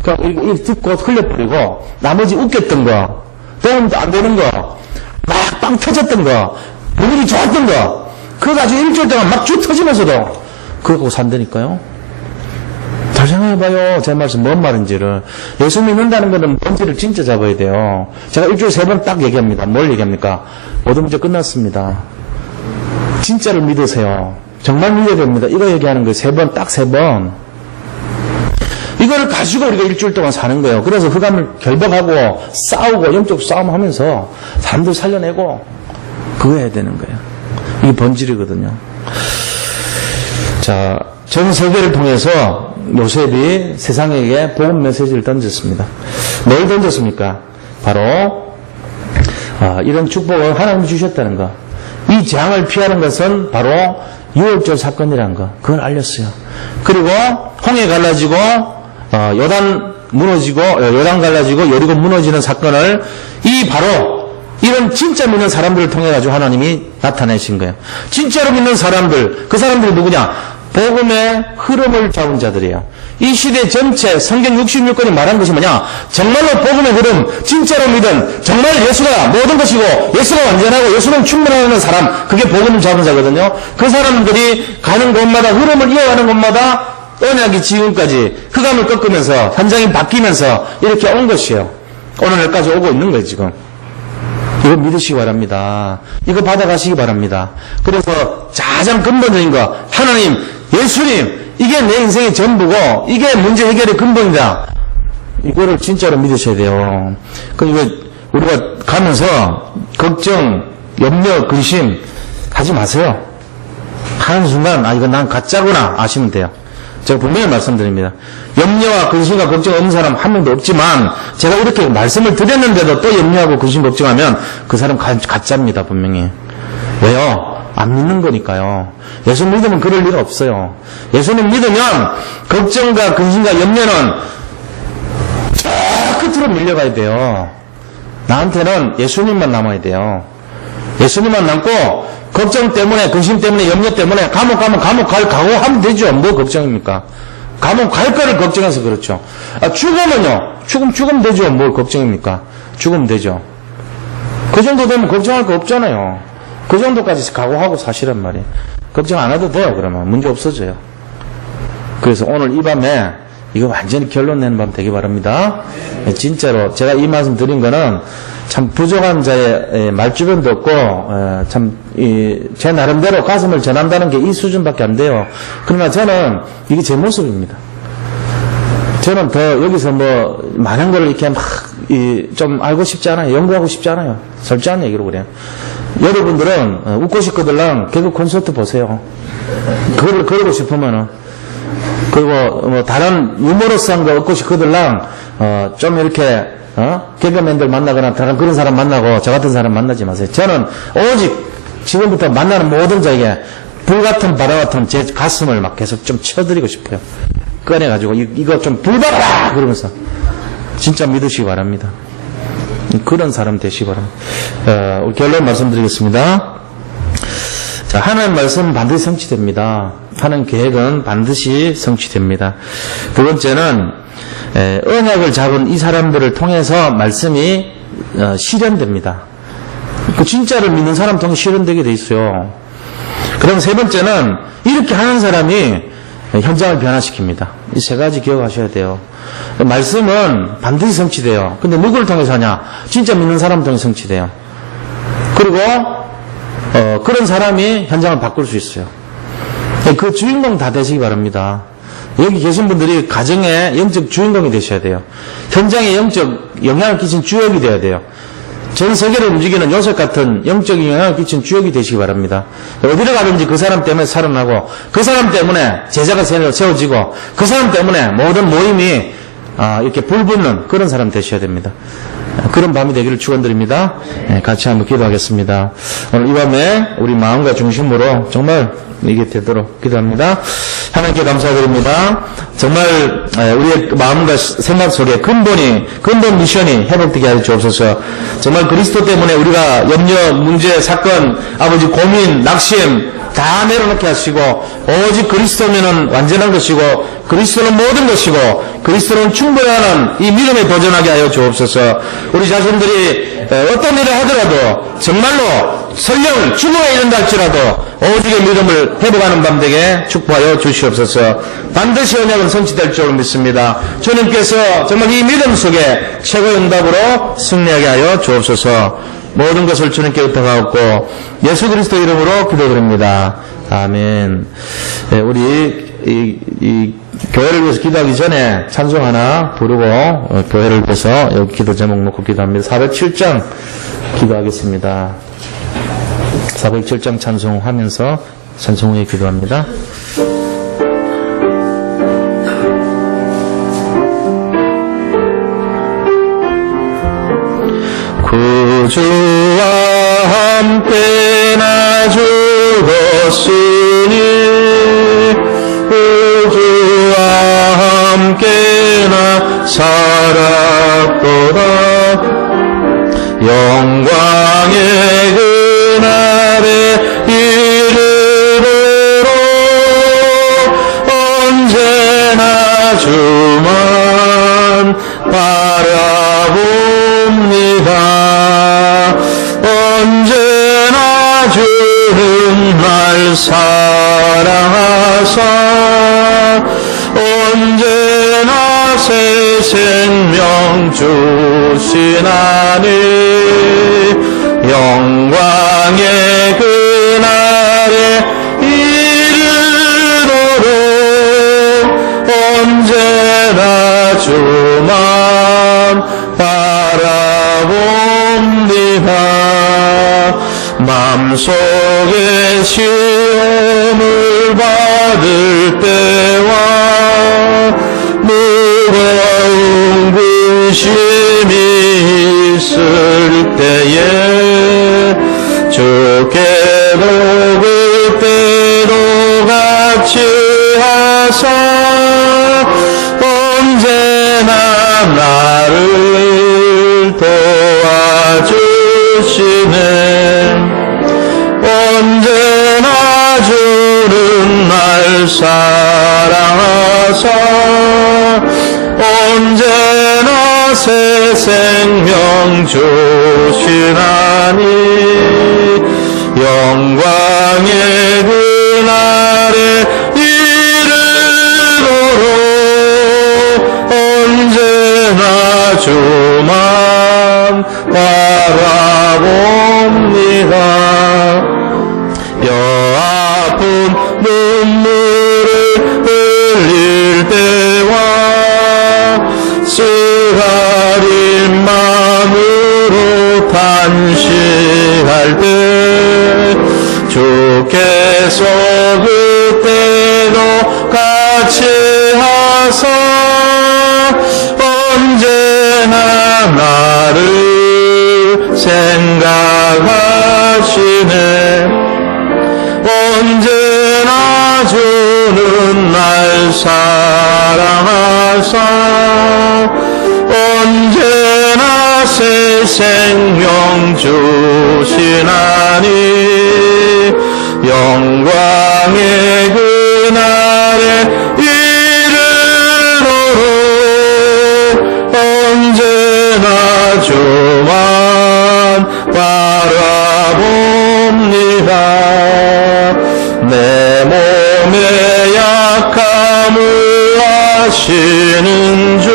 그냥 듣고 흘려버리고 나머지 웃겼던 거, 도움도 안 되는 거, 막 빵 터졌던 거, 분위기 좋았던 거, 그거 가지고 일주일 동안 막 쭉 터지면서도 그러고 산다니까요. 잘 생각해봐요. 제 말씀 뭔 말인지를. 예수 믿는다는 것은 본질을 진짜 잡아야 돼요. 제가 일주일에 3번 딱 얘기합니다. 뭘 얘기합니까? 모든 문제 끝났습니다. 진짜를 믿으세요. 정말 믿어야 됩니다. 이거 얘기하는 거예요. 3번, 딱 3번. 이거를 가지고 우리가 일주일 동안 사는 거예요. 그래서 흑암을 결박하고 싸우고 영적 싸움 하면서 사람들 살려내고 그거 해야 되는 거예요. 이게 본질이거든요. 자, 전 세계를 통해서 요셉이 세상에게 복음 메시지를 던졌습니다. 뭘 던졌습니까? 바로 이런 축복을 하나님이 주셨다는 거. 이 재앙을 피하는 것은 바로 유월절 사건이라는 거. 그걸 알렸어요. 그리고 홍해 갈라지고 요단 무너지고 요단 갈라지고 여리고 무너지는 사건을 바로 이런 진짜 믿는 사람들을 통해 가지고 하나님이 나타내신 거예요. 진짜로 믿는 사람들, 그 사람들이 누구냐? 복음의 흐름을 잡은 자들이에요. 이 시대 전체 성경 66권이 말한 것이 뭐냐? 정말로 복음의 흐름, 진짜로 믿은 정말 예수가 모든 것이고 예수가 완전하고 예수는 충분하는 사람, 그게 복음을 잡은 자거든요. 그 사람들이 가는 곳마다 흐름을 이어가는 곳마다 언약이 지금까지 흑암을 꺾으면서 현장이 바뀌면서 이렇게 온 것이에요. 오늘날까지 오고 있는 거예요. 지금 이거 믿으시기 바랍니다. 이거 받아가시기 바랍니다. 그래서 가장 근본적인 거, 하나님, 예수님, 이게 내 인생의 전부고 이게 문제 해결의 근본이다. 이거를 진짜로 믿으셔야 돼요. 그리고 우리가 가면서 걱정, 염려, 근심 하지 마세요. 하는 순간 아, 이건 난 가짜구나 아시면 돼요. 제가 분명히 말씀드립니다. 염려와 근심과 걱정 없는 사람 한 명도 없지만 제가 이렇게 말씀을 드렸는데도 또 염려하고 근심 걱정하면 그 사람 가짜입니다. 분명히. 왜요? 안 믿는 거니까요. 예수 믿으면 그럴 일 없어요. 예수님 믿으면 걱정과 근심과 염려는 저 끝으로 밀려가야 돼요. 나한테는 예수님만 남아야 돼요. 예수님만 남고 걱정 때문에, 근심 때문에, 염려 때문에 감옥 가면 감옥 갈 각오하면 되죠. 뭐 걱정입니까? 감옥 갈 거를 걱정해서 그렇죠. 아, 죽으면요. 죽으면 되죠. 뭘 걱정입니까? 죽으면 되죠. 그 정도 되면 걱정할 거 없잖아요. 그 정도까지 각오하고 사시란 말이에요. 걱정 안 해도 돼요. 그러면 문제 없어져요. 그래서 오늘 이 밤에 이거 완전히 결론 내는 밤 되기 바랍니다. 진짜로 제가 이 말씀 드린 거는 참 부족한 자의 말주변도 없고 참 제 나름대로 가슴을 전한다는 게 이 수준밖에 안 돼요. 그러나 저는 이게 제 모습입니다. 저는 더 여기서 뭐 많은 걸 이렇게 막 좀 알고 싶지 않아요. 연구하고 싶지 않아요. 솔직한 얘기로 그래요. 여러분들은 웃고 싶거들랑 개그 콘서트 보세요. 그러고 싶으면은. 그리고 뭐 다른 유머러스한 거 얻고 싶거들랑 좀 이렇게 개그맨들 만나거나 다른 그런 사람 만나고 저 같은 사람 만나지 마세요. 저는 오직 지금부터 만나는 모든 자에게 불같은 바다 같은 제 가슴을 막 계속 좀 쳐드리고 싶어요. 꺼내가지고 이거 좀 불받아라 그러면서 진짜 믿으시기 바랍니다. 그런 사람 되시기 바랍니다. 결론 말씀드리겠습니다. 자, 하나님 말씀 반드시 성취됩니다. 하나님 계획은 반드시 성취됩니다. 두 번째는 언약을 잡은 이 사람들을 통해서 말씀이 실현됩니다. 그 진짜를 믿는 사람 통해 실현되게 돼 있어요. 그럼 세 번째는 이렇게 하는 사람이 현장을 변화시킵니다. 이 세 가지 기억하셔야 돼요. 말씀은 반드시 성취돼요. 근데 누구를 통해서 하냐? 진짜 믿는 사람 통해 성취돼요. 그리고 그런 사람이 현장을 바꿀 수 있어요. 그 주인공 다 되시기 바랍니다. 여기 계신 분들이 가정의 영적 주인공이 되셔야 돼요. 현장에 영적 영향을 끼친 주역이 되어야 돼요. 전 세계를 움직이는 요셉 같은 영적인 영향을 끼친 주역이 되시기 바랍니다. 어디를 가든지 그 사람 때문에 살아나고 그 사람 때문에 제자가 세워지고 그 사람 때문에 모든 모임이 이렇게 불붙는 그런 사람 되셔야 됩니다. 그런 밤이 되기를 축원드립니다. 같이 한번 기도하겠습니다. 오늘 이 밤에 우리 마음과 중심으로 정말 이게 되도록 기도합니다. 하나님께 감사드립니다. 정말 우리의 마음과 생각 속에 근본 미션이 회복되게 하여 주옵소서. 정말 그리스도 때문에 우리가 염려, 문제, 사건, 아버지 고민, 낙심 다 내려놓게 하시고 오직 그리스도면은 완전한 것이고 그리스도는 모든 것이고 그리스도는 충분하는 이 믿음에 도전하게 하여 주옵소서. 우리 자신들이 어떤 일을 하더라도 정말로 설령 죽음에 이른다 할지라도 오직의 믿음을 회복하는 밤 되게 축복하여 주시옵소서. 반드시 언약은 성취될 줄 믿습니다. 주님께서 정말 이 믿음 속에 최고의 응답으로 승리하게 하여 주옵소서. 모든 것을 주님께 의탁하옵고 예수 그리스도 이름으로 기도드립니다. 아멘. 우리 이 교회를 위해서 기도하기 전에 찬송 하나 부르고 교회를 위해서 여기 기도 제목 놓고 기도합니다. 407장 기도하겠습니다. 407장 찬송하면서 찬송 후에 기도합니다. 구주와 함께 나 죽었으니 구주와 함께 나 살았도다. 영광의 그날에 이르도록 주만 바라봅니다. 언제나 주는 날 사랑하사 언제나 새 생명 주시나니 영광의 그날에 이르도록 언제나 주만 바라봅니다. 마음속에 시험을 받을 때와 무거운 근심이 있을 때에 주께도 그때도 같이 하사 언제나 나를 도와주시네. 언제나 주는 날 사랑하사 언제나 새 생명 주시나니 영광의 그날에 이르도록 언제나 주만 바라봅니다. 뼈아픈 눈물을 흘릴 때와 쓰라린 마음으로 탄식할 때 주께서 그때도 같이 하사 언제나 나를 생각하시네. 언제나 주는 날 사랑하사 언제나 새 생명 주시나니 영광의 그날에 이르도록 언제나 주만 바라봅니다. 내 몸의 약함을 아시는 주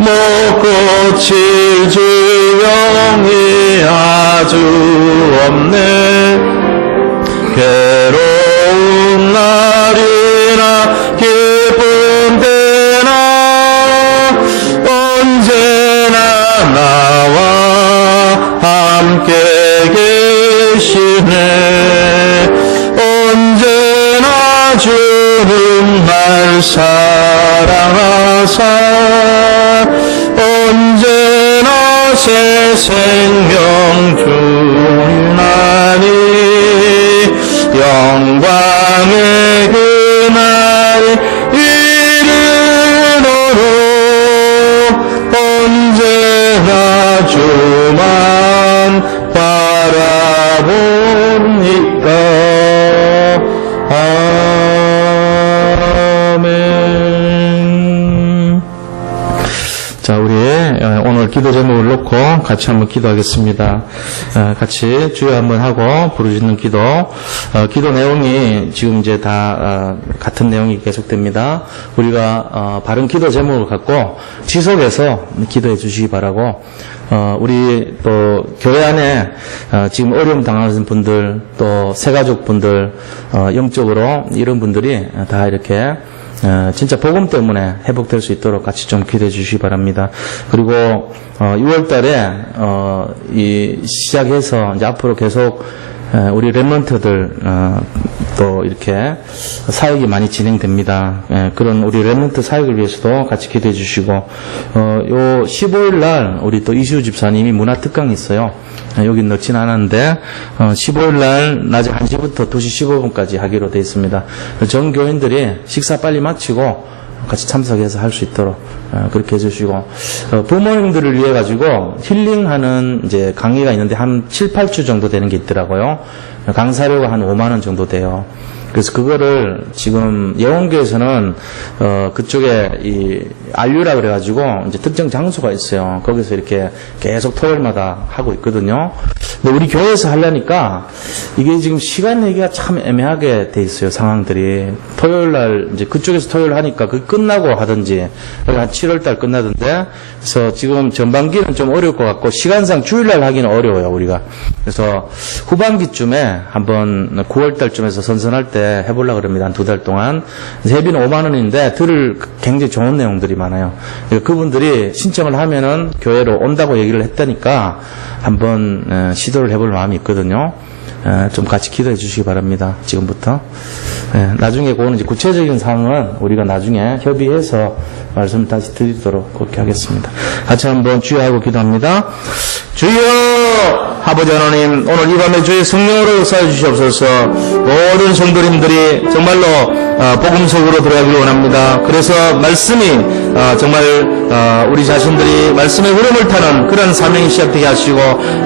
못 고칠 주영이 아주 없네. 괴로운 날이나 기쁜 때나 언제나 나와 함께 계시네. 언제나 주는 날 사랑하사 언제나 새 생명 주나니 영광의 그날에 이르도록 언제나 주만 바라봅니다. 아멘. 자, 우리 오늘 기도 제목을 놓고 같이 한번 기도하겠습니다. 같이 주여 한번 하고 부르짖는 기도. 기도 내용이 지금 이제 다 같은 내용이 계속됩니다. 우리가 바른 기도 제목을 갖고 지속해서 기도해 주시기 바라고, 우리 또 교회 안에 지금 어려움 당하는 분들, 또 새가족 분들, 영적으로 이런 분들이 다 이렇게 진짜 복음 때문에 회복될 수 있도록 같이 좀 기도해 주시기 바랍니다. 그리고 6월 달에 시작해서 이제 앞으로 계속 우리 랩런트들 또 이렇게 사역이 많이 진행됩니다. 그런 우리 랩런트 사역을 위해서도 같이 기도해 주시고, 요 15일 날 우리 또 이시우 집사님이 문화특강이 있어요. 여기 넣진 않았는데 15일 날 낮에 1시부터 2시 15분까지 하기로 되어 있습니다. 전 교인들이 식사 빨리 마치고 같이 참석해서 할 수 있도록 그렇게 해주시고, 부모님들을 위해 가지고 힐링하는 이제 강의가 있는데 한 7, 8주 정도 되는 게 있더라고요. 강사료가 한 5만 원 정도 돼요. 그래서 그거를 지금 예원교에서는 그쪽에 이 안류라 그래가지고 이제 특정 장소가 있어요. 거기서 이렇게 계속 토요일마다 하고 있거든요. 근데 우리 교회에서 하려니까 이게 지금 시간 내기가 참 애매하게 돼 있어요. 상황들이 토요일날 이제 그쪽에서 토요일 하니까 그 끝나고 하든지 한 7월달 끝나던데. 그래서 지금 전반기는 좀 어려울 것 같고 시간상 주일날 하기는 어려워요 우리가. 그래서 후반기쯤에 한번 9월달쯤에서 선선할 때 해보려고 그럽니다. 한 2달 동안. 회비는 5만 원인데 들을 굉장히 좋은 내용들이 많아요. 그러니까 그분들이 신청을 하면은 교회로 온다고 얘기를 했다니까 한번 시도를 해볼 마음이 있거든요. 좀 같이 기도해 주시기 바랍니다. 지금부터. 나중에 그거는 이제 구체적인 사항은 우리가 나중에 협의해서 말씀 다시 드리도록 그렇게 하겠습니다. 같이 한번 주여하고 기도합니다. 주여 아버지 하나님, 오늘 이 밤에 주의 성령으로 역사해 주시옵소서. 모든 성도님들이 정말로 복음 속으로 들어가기를 원합니다. 그래서 말씀이 정말 우리 자신들이 말씀의 흐름을 타는 그런 사명이 시작되게 하시고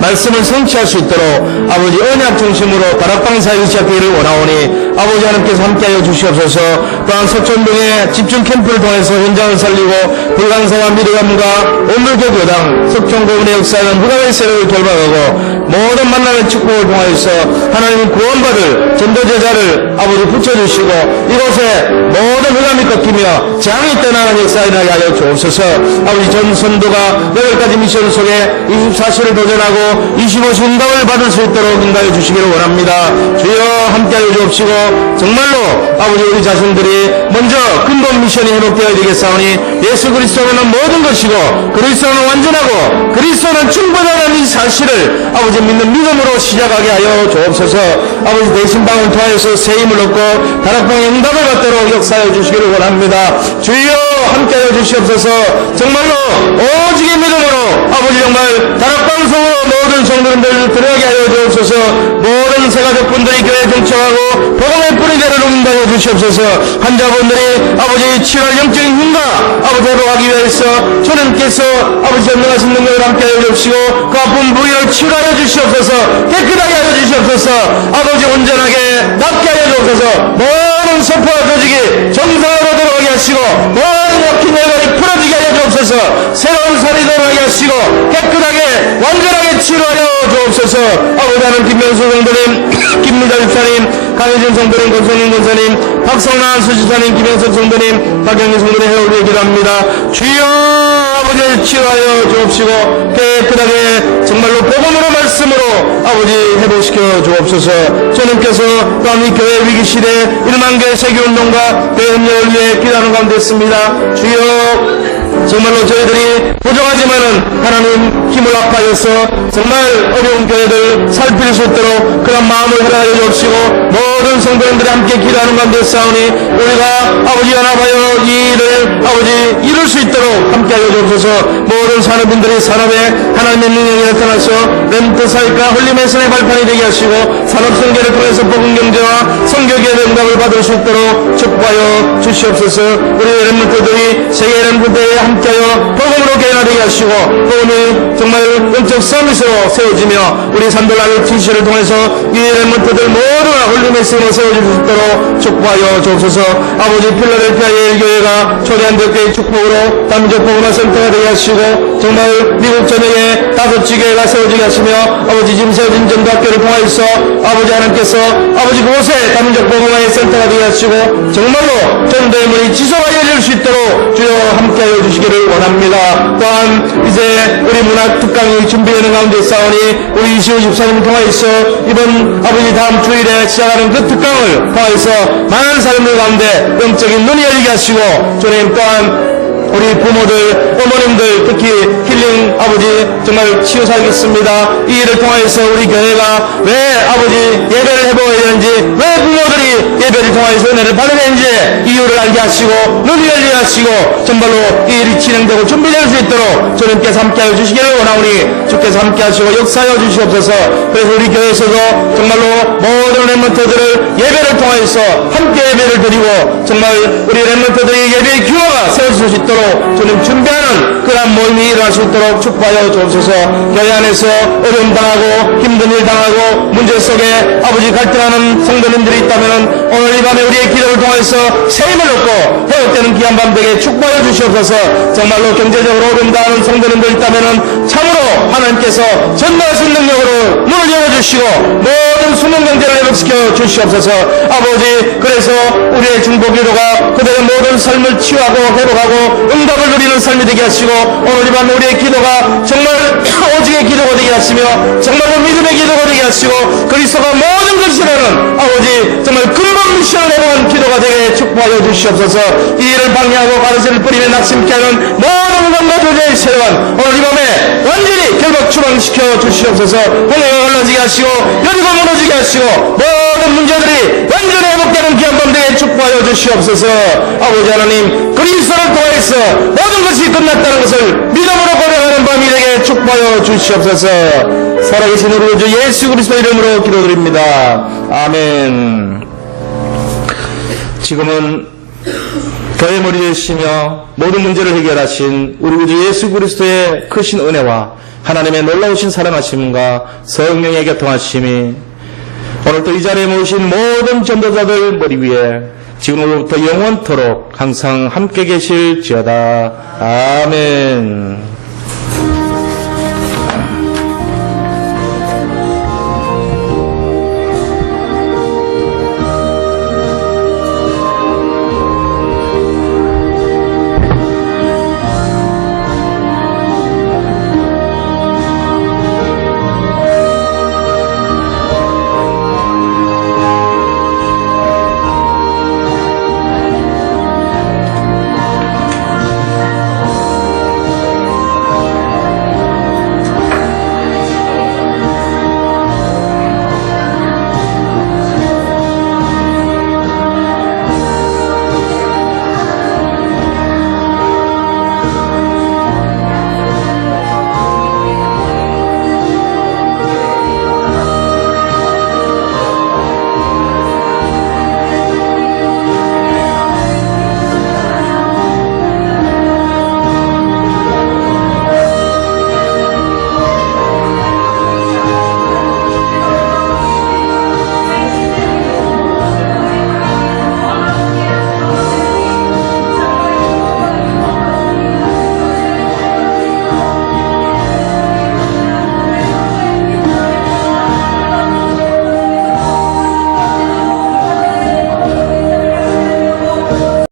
말씀을 성취할 수 있도록 아버지 언약 중심으로 다락방 사역이 시작되기를 원하오니 아버지 하나님께서 함께하여 주시옵소서. 또한 서촌동의 집중 캠프를 통해서 현장을 살리고 불강사와 미래감과 온물교 교당 석촌고문의 역사는 후가의 세력을 결박하고 모든 만남의 축복을 통하여서 하나님 구원받을 전도제자를 아버지 붙여주시고 이곳에 모든 흑암이 꺾이며 재앙이 떠나는 역사에 나게 하여 주옵소서. 아버지 전 선도가 8가지 미션 속에 24시를 도전하고 25시 응답을 받을 수 있도록 인도하여 주시기를 원합니다. 주여 함께하여 주옵시고 정말로 아버지 우리 자신들이 먼저 근본 미션이 회복되어야 되겠사오니 예수 그리스도는 모든 것이고 그리스도는 완전하고 그리스도는 충분하다는 이 사실을 아버지 믿는 믿음으로 시작하게 하여 주옵소서. 아버지 대신방을 통하여서 세임을 얻고 다락방의 응답을 받도록 역사해 주시기를 원합니다. 주여 함께하여 주시옵소서. 정말로 오직의 믿음으로 아버지 정말 다락방 속으로 모든 성도님들 들어가게 하여 주옵소서. 모든 세가족분들이 교회에 동참하고 복음의 뿌리대를 옮긴다여 주시옵소서. 환자분들이 아버지 치료할 영적인 힘과 아버지 회복하기 위해서 주님께서 아버지 전능하신 능력을 함께하여 주시고 그 아픈 부위를 치료하여 주시옵소서. 깨끗하게 하여 주시옵소서. 아버지 온전하게 낫게 하여 주옵소서. 모든 세포와 조직이 정상으로 돌아가게 하시고 모든 막힌 혈관이 풀어지게 하여 주옵소서. 새로운 살이 돌아가게 하시고 깨끗하게 완전하게 치료하여 주옵소서. 아버지 하나님 김명수 성도님 김민자 집사님 강혜진 성도님 권성인 권사님 박성란 수지사님 김영석 성도님 박영희 성도님 회복을 기도합니다. 주여 아버지 치료하여 주옵시고 깨끗하게 정말로 복음으로 말씀으로 아버지 회복시켜 주옵소서. 주님께서 또한 이 교회 위기시대 1만 교회 세계운동과 대협력을 위해 기도하는 가운데 있습니다. 주여 정말로 저희들이 부족하지만은 하나님 힘을 합하여서 정말 어려운 교회들 살필 수 있도록 그런 마음을 허락하여 주옵시고 모든 성도님들이 함께 기도하는 가운데 싸우니 우리가 아버지 연합하여 이 일을 아버지 이룰 수 있도록 함께하여 주옵소서. 모든 산업인들이 산업에 하나님의 능력이 나타나서 렘트 사역과 홀리메슨의 발판이 되게 하시고 산업성계를 통해서 복음경제와 성교계의 응답을 받을 수 있도록 축복하여 주시옵소서. 우리 렘트들이 세계 렘트대에 함께하여 복음으로 개인화되게 하시고 복음이 정말 영적 서밋으로 세워지며 우리 산돌라를 TC를 통해서 이 렘트들 모두가 홀리메슨으로 세워질 수 있도록 축복하여 주옵소서. 아버지 필라델피아 예일교회가 초대한 교회의 축복으로 남쪽 복음화 센터가 되게 하시고 정말 미국 전역에 5지 교회가 세워지게 하시며 아버지 지금 세워진 전도학교를 통하여서 아버지 하나님께서 아버지 그곳에 남쪽 복음화의 센터가 되게 하시고 정말로 전도의 문이 지속하여질 수 있도록 주여 함께하여 주시기를 원합니다. 또한 이제 우리 문학 특강이 준비되는 가운데 있사오니 우리 이시우 집사님 통하여서 이번 아버지 다음 주일에 시작하는 그 특강을 통하여서 많은 사람들 가운데 영적인 눈이 열리게 하시고 주님 또한 우리 부모들, 어머님들, 특히 힐링 아버지 정말 치유 살겠습니다. 이 일을 통해서 우리 교회가 왜 아버지 예배를 해보아야 되는지, 왜 부모들이 예배를 통해서 은혜를 받아야 되는지 이유를 알게 하시고 눈이 열리게 하시고 정말로 이 일이 진행되고 준비될 수 있도록 주님께서 함께하여 주시기를 원하오니 주께서 함께하시고 역사하여 주시옵소서. 그래서 우리 교회에서도 정말로 모든 렘넌트들을 예배를 통해서 함께 예배를 드리고 정말 우리 렘넌트들이 예배의 규모가 세워질 수 있도록 주님 준비하는 그런 모임이 일어날 수 있도록 축복하여 주옵소서. 교회 안에서 어려움 당하고 힘든 일 당하고 문제 속에 아버지 갈등하는 성도님들이 있다면 오늘 이 밤에 우리의 기도를 통해서 새 힘을 얻고 회복되는 귀한 밤 되게 축복하여 주시옵소서. 정말로 경제적으로 어려움 당하는 성도님들 있다면 참으로 하나님께서 전도하신 능력으로 문을 열어주시고 모든 수능 경제를 회복시켜 주시옵소서. 아버지, 그래서 우리의 중보기도가 그들의 모든 삶을 치유하고 회복하고 응답을 누리는 삶이 되게 하시고 오늘 이 밤 우리의 기도가 정말 오직의 기도가 되게 하시며 정말로 믿음의 기도가 되게 하시고 그리스도가 모든 것이라는 아버지 정말 근본 미션을 해보는 기도가 되게 축복하여 주시옵소서. 이 일을 방해하고 가르침을 뿌리며 낙심케 하는 모든 것과 조제의 세력은 오늘 이 밤에 완전히 결국 추방시켜 주시옵소서. 홍해가 갈라지게 하시고 여리고 무너지게 하시고 모든 문제들이 완전히 회복되는 귀한 밤 되게 축복하여 주시옵소서. 아버지 하나님, 그리스도를 통해서 모든 것이 끝났다는 것을 믿음으로 고백하는 밤이 되게 축복하여 주시옵소서. 살아계신 우리 주 예수 그리스도 이름으로 기도드립니다. 아멘. 지금은 교회 머리 되시며 모든 문제를 해결하신 우리 주 예수 그리스도의 크신 은혜와 하나님의 놀라우신 사랑하심과 성령의 교통하심이 오늘 또 이 자리에 모이신 모든 전도자들 머리 위에 지금으로부터 영원토록 항상 함께 계실지어다. 아멘.